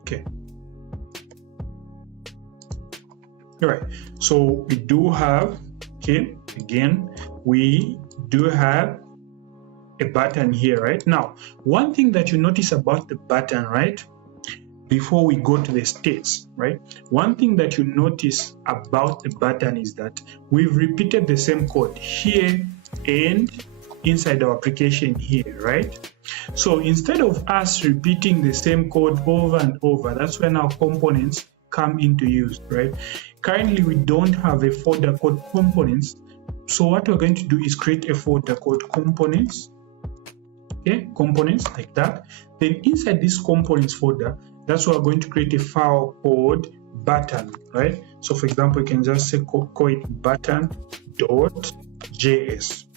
Okay. All right, so we do have, okay, again, we do have a button here, right? Now, one thing that you notice about the button, right, before we go to the states, right, one thing that you notice about the button is that we've repeated the same code here and inside our application here, right? So instead of us repeating the same code over and over, that's when our components come into use, right? Currently, we don't have a folder called components. So what we're going to do is create a folder called components, okay? Components like that. Then inside this components folder, that's why we're going to create a file called button, right? So for example, you can just say call it button.js,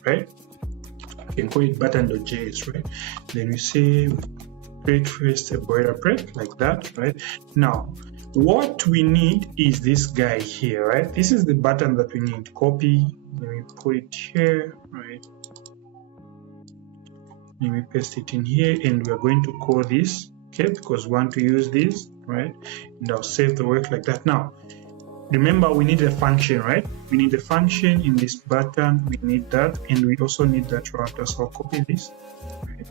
right? You can call it button.js, right? Then we say create first a boilerplate like that, right? Now what we need is this guy here, right? This is the button that we need. Copy, let me put it here, right? Let me paste it in here, and we are going to call this, okay, because we want to use this, right? And I'll save the work like that. Now remember, we need a function, right? We need a function in this button, we need that, and we also need that router. So I'll copy this, right?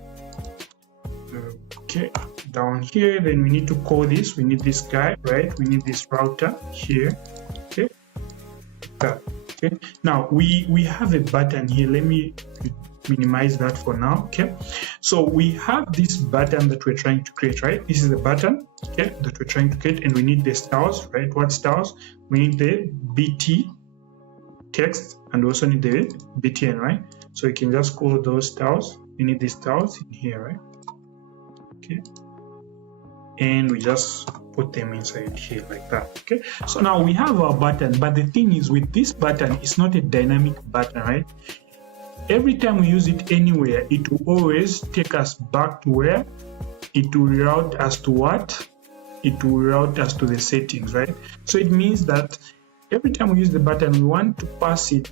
Okay, down here, then we need to call this, we need this guy, right? We need this router here, okay, that, okay. Now we have a button here. Let me minimize that for now, okay. So we have this button that we're trying to create, right? This is the button, okay, that we're trying to create, and we need the styles, right? What styles? We need the BT text, and we also need the BTN, right? So you can just call those styles. We need these styles in here, right? Okay, and we just put them inside here like that. Okay, so now we have our button, but the thing is, with this button, it's not a dynamic button, right? Every time we use it anywhere, it will always take us back to where it will route us to what? It will route us to the settings, right? So it means that every time we use the button, we want to pass it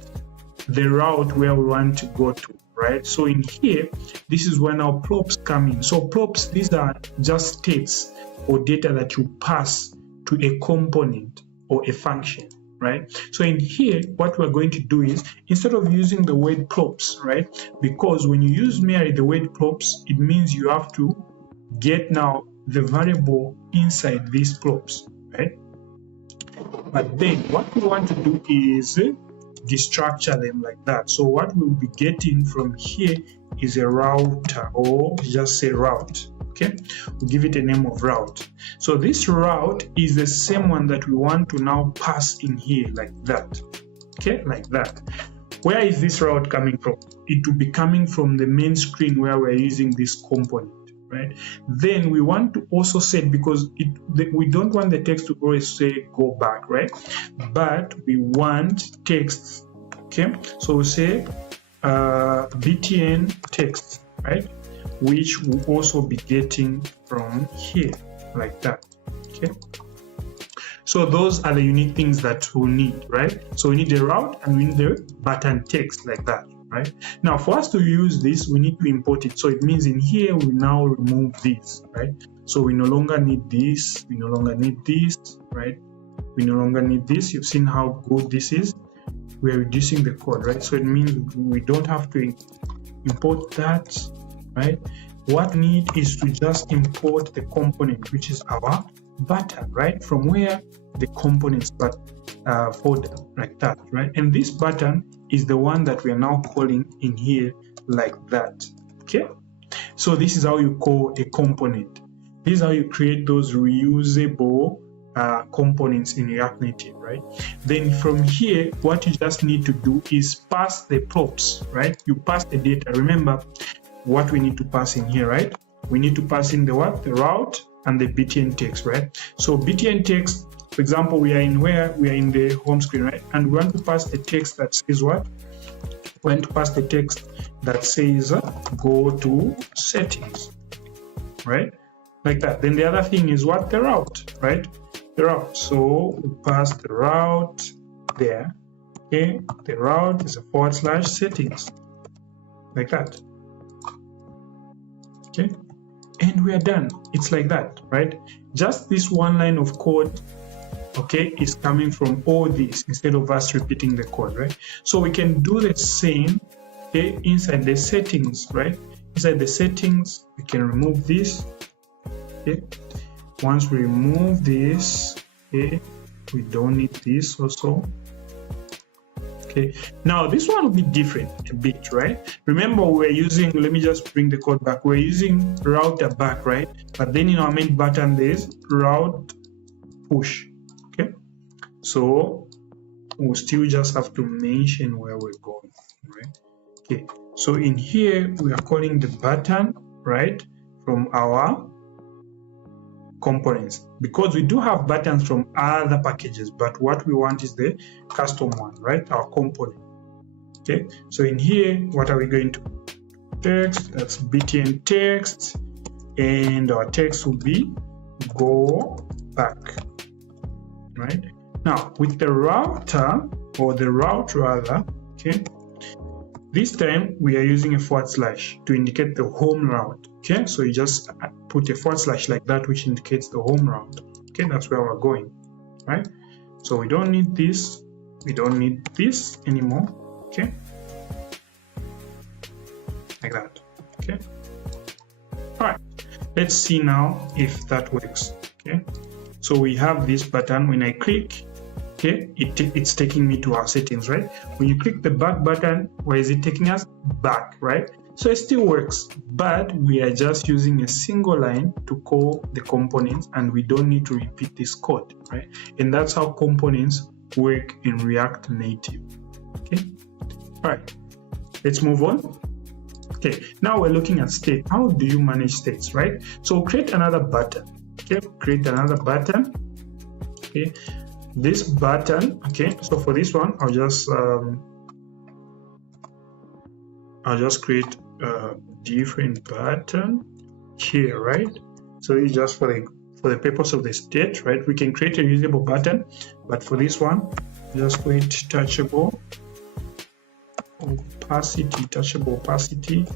the route where we want to go to, right? So in here, this is when our props come in. So props, these are just states or data that you pass to a component or a function, right? So in here, what we're going to do is, instead of using the word props, right? Because when you use merely the word props, it means you have to get now the variable inside these props, right? But then what we want to do is destructure them like that. So what we'll be getting from here is a router, or just say route, okay? We'll give it a name of route. So this route is the same one that we want to now pass in here like that, okay, like that. Where is this route coming from? It will be coming from the main screen where we're using this component, right? Then we want to also set, because we don't want the text to always say go back, right? But we want text, okay? So we say btn text, right? Which will also be getting from here like that, okay? So those are the unique things that we need, right? So we need the route and we need the button text like that, right? Now for us to use this, we need to import it. So it means in here we now remove this, right? So we no longer need this, we no longer need this, right? We no longer need this. You've seen how good this is. We're reducing the code, right? So it means we don't have to import that, right? What we need is to just import the component, which is our button, right? From where the components but folder like that, right? And this button is the one that we are now calling in here like that, okay? So this is how you call a component. This is how you create those reusable components in React Native, right? Then from here, what you just need to do is pass the props, right? You pass the data. Remember what we need to pass in here, right? We need to pass in the what? The route and the btn text, right? So btn text, for example, we are in where? We are in the home screen, right? And we want to pass the text that says what? We want to pass the text that says go to settings, right? Like that. Then the other thing is what? The route, right? The route. So we pass the route there, okay? The route is a / settings, like that, okay? And we are done. It's like that, right? Just this one line of code, okay, is coming from all this instead of us repeating the code, right? So we can do the same, okay, inside the settings, right? Inside the settings, we can remove this, okay? Once we remove this, okay, we don't need this also. Okay, now this one will be different a bit, right? Remember we're using, let me just bring the code back. We're using router back, right? But then in our main button, there's route push, okay? So we'll still just have to mention where we're going, right? Okay, so in here, we are calling the button, right? From our components, because we do have buttons from other packages, but what we want is the custom one, right? Our component. Okay, so in here, what are we going to text? That's btn text, and our text will be go back, right? Now with the router, or the route rather, okay, this time we are using a / to indicate the home route. Okay, so you just put a / like that, which indicates the home route. Okay, that's where we're going, right? So we don't need this, we don't need this anymore. Okay, like that. Okay, all right, let's see now if that works. Okay, so we have this button. When I click, okay, it's taking me to our settings, right? When you click the back button, where is it taking us? Back, right? So it still works, but we are just using a single line to call the components, and we don't need to repeat this code, right? And that's how components work in React Native. Okay, all right, let's move on. Okay, now we're looking at state. How do you manage states, right? So create another button. Okay, create another button. Okay, this button. Okay, so for this one, I'll just create a different button here, right? So it's just for the purpose of the state, right? We can create a usable button, but for this one, just create touchable opacity,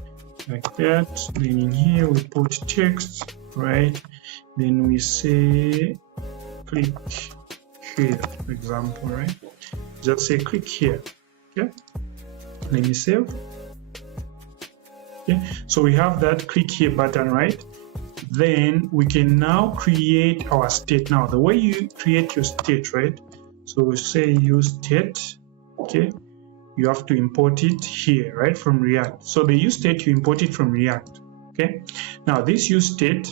like that. Then in here we put text, right? Then we say click here, for example, right? Just say click here. Okay, let me save. Okay, so we have that click here button, right? Then we can now create our state. Now the way you create your state, right? So we say use state. Okay, you have to import it here, right, from React. So the use state, you import it from React. Okay, now this use state,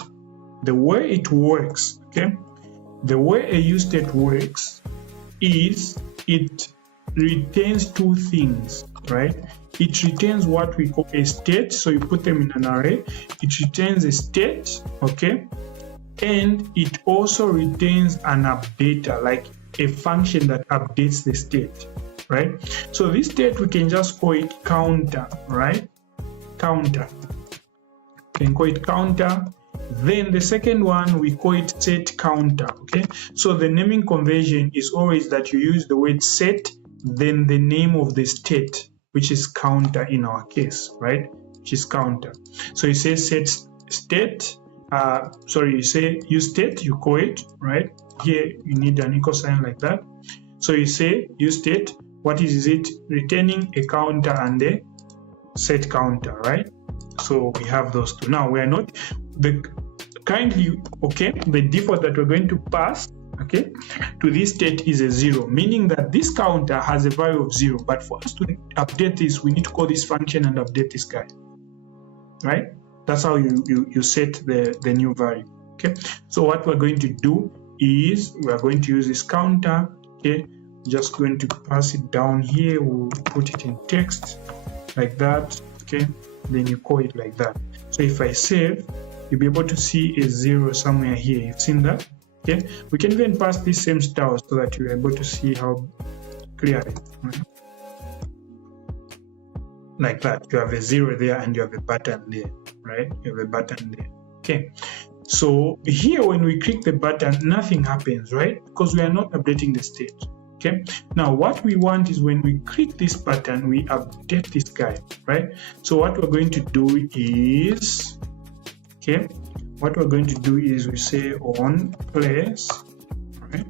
the way it works, okay, the way a use state works is it retains two things, right? It retains what we call a state, so you put them in an array. It retains a state, okay, and it also retains an updater, like a function that updates the state, right? So this state, we can just call it counter, right? Counter. We can call it counter. Then the second one, we call it set counter. Okay, so the naming convention is always that you use the word set, then the name of the state, which is counter in our case, right? Which is counter. So you say set state, you say use state, you call it, right? Here you need an equal sign like that. So you say use state, what is it? Returning a counter and a set counter, right? So we have those two. Now we are not the currently, okay, the default that we're going to pass, okay, to this state is a 0, meaning that this counter has a value of 0. But for us to update this, we need to call this function and update this guy, right? That's how you set the new value. Okay, so what we're going to do is we are going to use this counter. Okay, just going to pass it down here. We'll put it in text like that. Okay, then you call it like that. So if I save, you'll be able to see a 0 somewhere here. You've seen that? Okay, we can even pass this same style so that you're able to see how clearly, right? Like that. You have a 0 there and you have a button there, right? You have a button there. Okay, so here when we click the button, nothing happens, right? Because we are not updating the state. Okay, now what we want is when we click this button, we update this guy, right? So what we're going to do is, okay, what we're going to do is we say on place, right?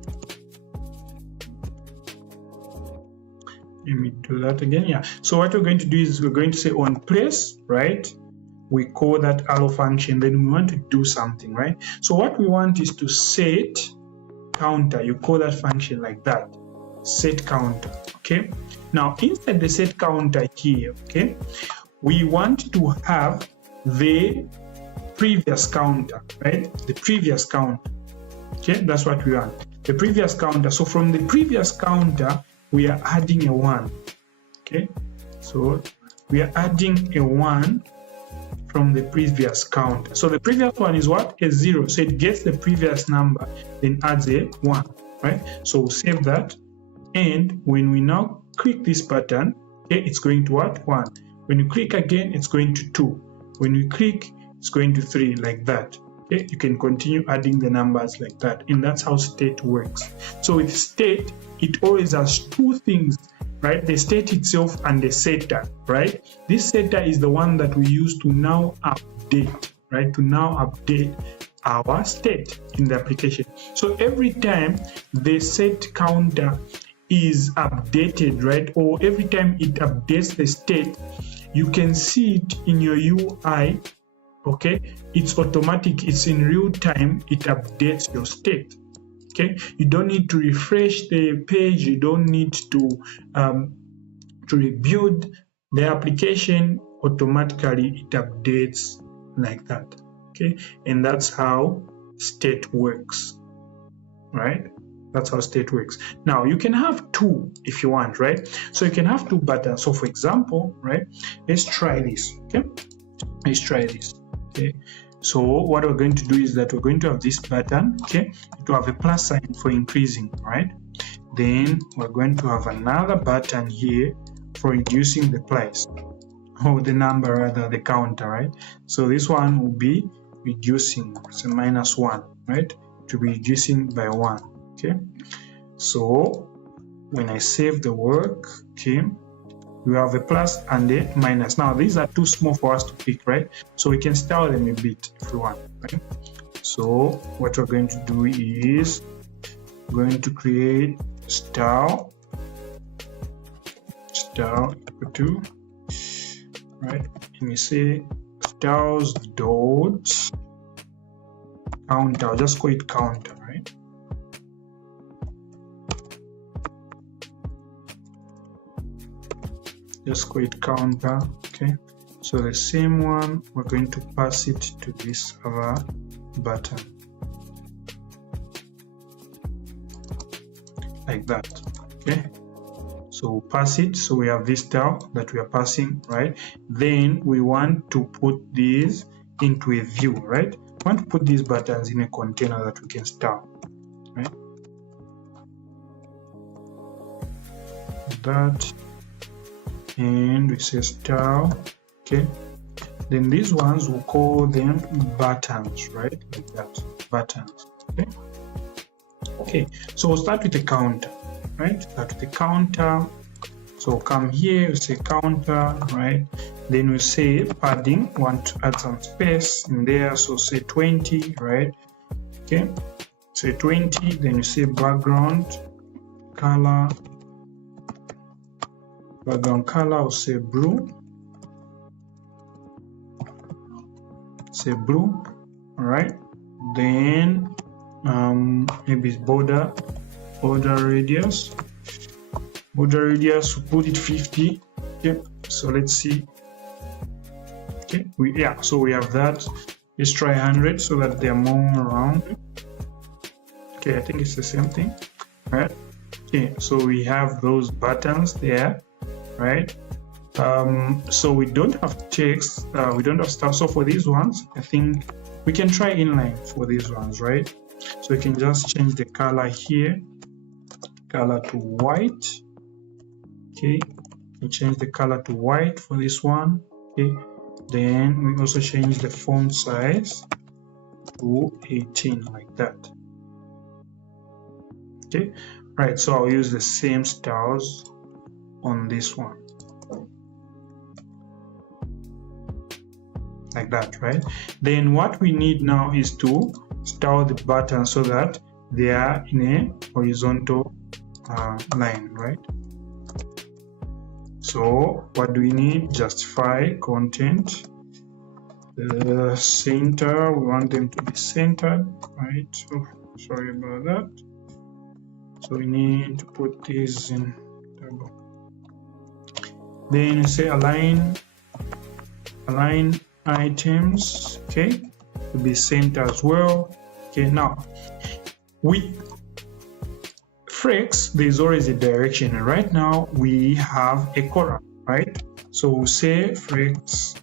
Let me do that again. Yeah, so what we're going to do is we're going to say on place, right? We call that arrow function, then we want to do something, right? So what we want is to set counter. You call that function like that, set counter. Okay, now inside the set counter here, okay, we want to have the previous counter, right? The previous counter. Okay, that's what we want, the previous counter. So from the previous counter, we are adding a 1. Okay, so we are adding a 1 from the previous count. So the previous one is what? A 0. So it gets the previous number, then adds a 1, right? So we'll save that. And when we now click this button, okay, it's going to what? 1. When you click again, it's going to 2. When you click, it's going to 3, like that. Okay, you can continue adding the numbers like that, and that's how state works. So with state, it always has two things, right? The state itself and the setter, right? This setter is the one that we use to now update, right? To now update our state in the application. So every time the set counter is updated, right, or every time it updates the state, you can see it in your UI. Okay, it's automatic, it's in real time, it updates your state. Okay, you don't need to refresh the page, you don't need to rebuild the application. Automatically it updates like that. Okay, and that's how state works, right? That's how state works. Now you can have two if you want, right? So you can have two buttons. So for example, right, let's try this. Okay, let's try this. Okay, so what we're going to do is that we're going to have this button, okay, to have a plus sign for increasing, right? Then we're going to have another button here for reducing the price, or the number rather, the counter, right? So this one will be reducing, so -1, right? To be reducing by 1. Okay, so when I save the work, okay, we have a plus and a minus. Now these are too small for us to pick, right? So we can style them a bit if we want, right? So what we're going to do is going to create style equal to, right? And we say styles dot counter. I'll just call it counter, right? Just call it counter. Okay, so the same one, we're going to pass it to this other button like that. Okay, so pass it, so we have this style that we are passing, right? Then we want to put these into a view, right? We want to put these buttons in a container that we can style, right? That, and we say style. Okay, then these ones we'll call them buttons, right? Like that, buttons. Okay, okay, so we'll start with the counter, right? Start with the counter. So come here, we say counter, right? Then we say padding, want to add some space in there, so say 20, right? Okay, say 20. Then you say background color. Background color, will say blue. Say blue, all right. Then maybe it's border radius. Border radius, we'll put it 50. Okay, so let's see. Okay, so we have that. Let's try 100 so that they're more around. Okay, I think it's the same thing, right? Okay, so we have those buttons there, right? So we don't have text, we don't have stuff. So for these ones, I think we can try inline for these ones, right? So we can just change the color here, color to white. Okay, we change the color to white for this one. Okay, then we also change the font size to 18, like that. Okay, right, so I'll use the same styles on this one, like that, right? Then what we need now is to style the button so that they are in a horizontal line, right? So what do we need? Justify content, center, we want them to be centered, right? So sorry about that. So we need to put this in double. Then you say align items, okay, to be centered as well. Okay, now with Flex, there's always a direction, and right now we have a column, right? So we'll say Flex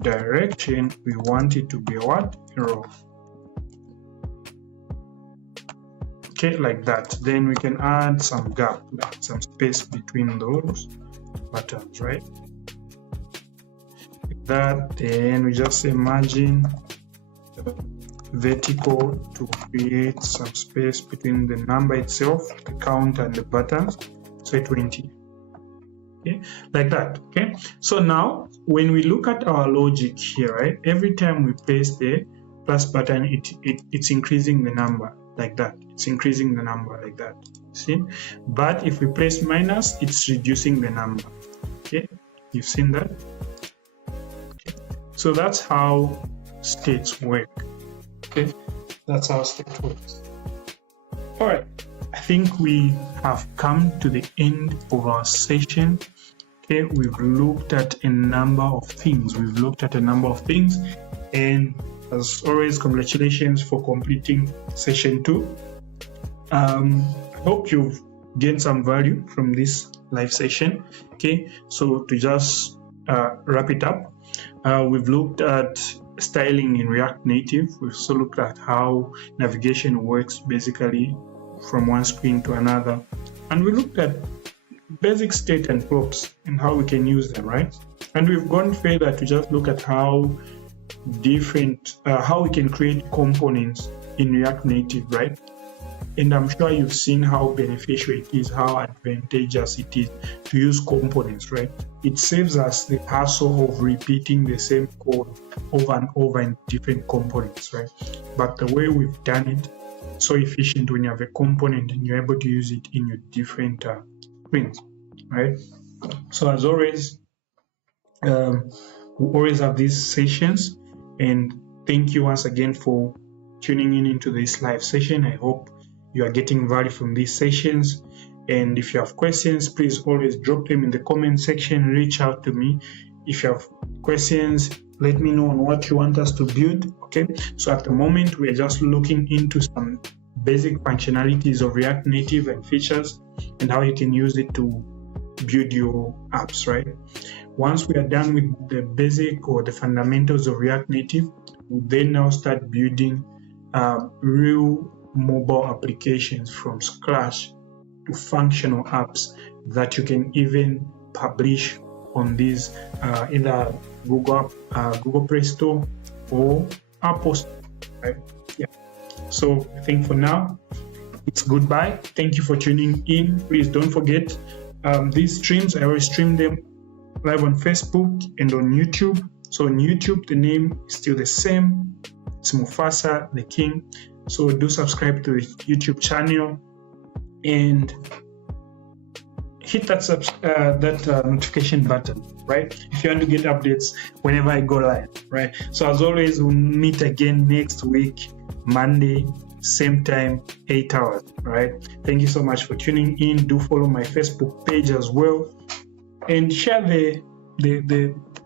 direction, we want it to be what? Row. Okay, like that. Then we can add some gap, like some space between those buttons, right? Like that. Then we just say margin vertical to create some space between the number itself, the count, and the buttons. Say 20. Okay, like that. Okay, so now when we look at our logic here, right, every time we place the plus button, it's increasing the number like that. It's increasing the number like that. See, but if we place minus, it's reducing the number. Okay, you've seen that. Okay. So that's how states work. Okay, that's how state works. All right, I think we have come to the end of our session. Okay, we've looked at a number of things. And as always, congratulations for completing session 2. I hope you've gained some value from this live session. Okay, so to just wrap it up, we've looked at styling in React Native. We've also looked at how navigation works basically from one screen to another, and we looked at basic state and props and how we can use them, right? And we've gone further to just look at how how we can create components in React Native, right? And I'm sure you've seen how beneficial it is, how advantageous it is to use components, right? It saves us the hassle of repeating the same code over and over in different components, right? But the way we've done it, so efficient when you have a component and you're able to use it in your different screens, right? So as always, we always have these sessions, and thank you once again for tuning in into this live session. I hope you are getting value from these sessions, and if you have questions, please always drop them in the comment section. Reach out to me if you have questions. Let me know on what you want us to build. Okay, so at the moment we're just looking into some basic functionalities of React Native and features and how you can use it to build your apps, right? Once we are done with the basic or the fundamentals of React Native, we then now start building real mobile applications from scratch to functional apps that you can even publish on these either Google Play Store or Apple Store, right? Yeah. So I think for now it's goodbye. Thank you for tuning in. Please don't forget these streams. I always stream them live on Facebook and on YouTube. So on YouTube, the name is still the same. It's Mufasa the King. So do subscribe to the YouTube channel and hit that notification button, right? If you want to get updates whenever I go live, right? So as always, we'll meet again next week, Monday, same time, 8 hours, right? Thank you so much for tuning in. Do follow my Facebook page as well, and share the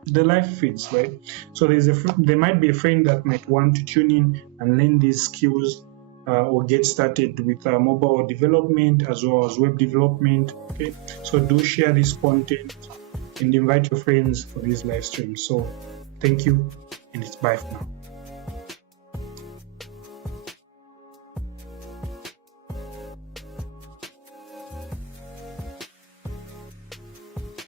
live feeds, right? So there might be a friend that might want to tune in and learn these skills or get started with mobile development as well as web development. Okay, so do share this content and invite your friends for these live streams. So thank you, and it's bye for now.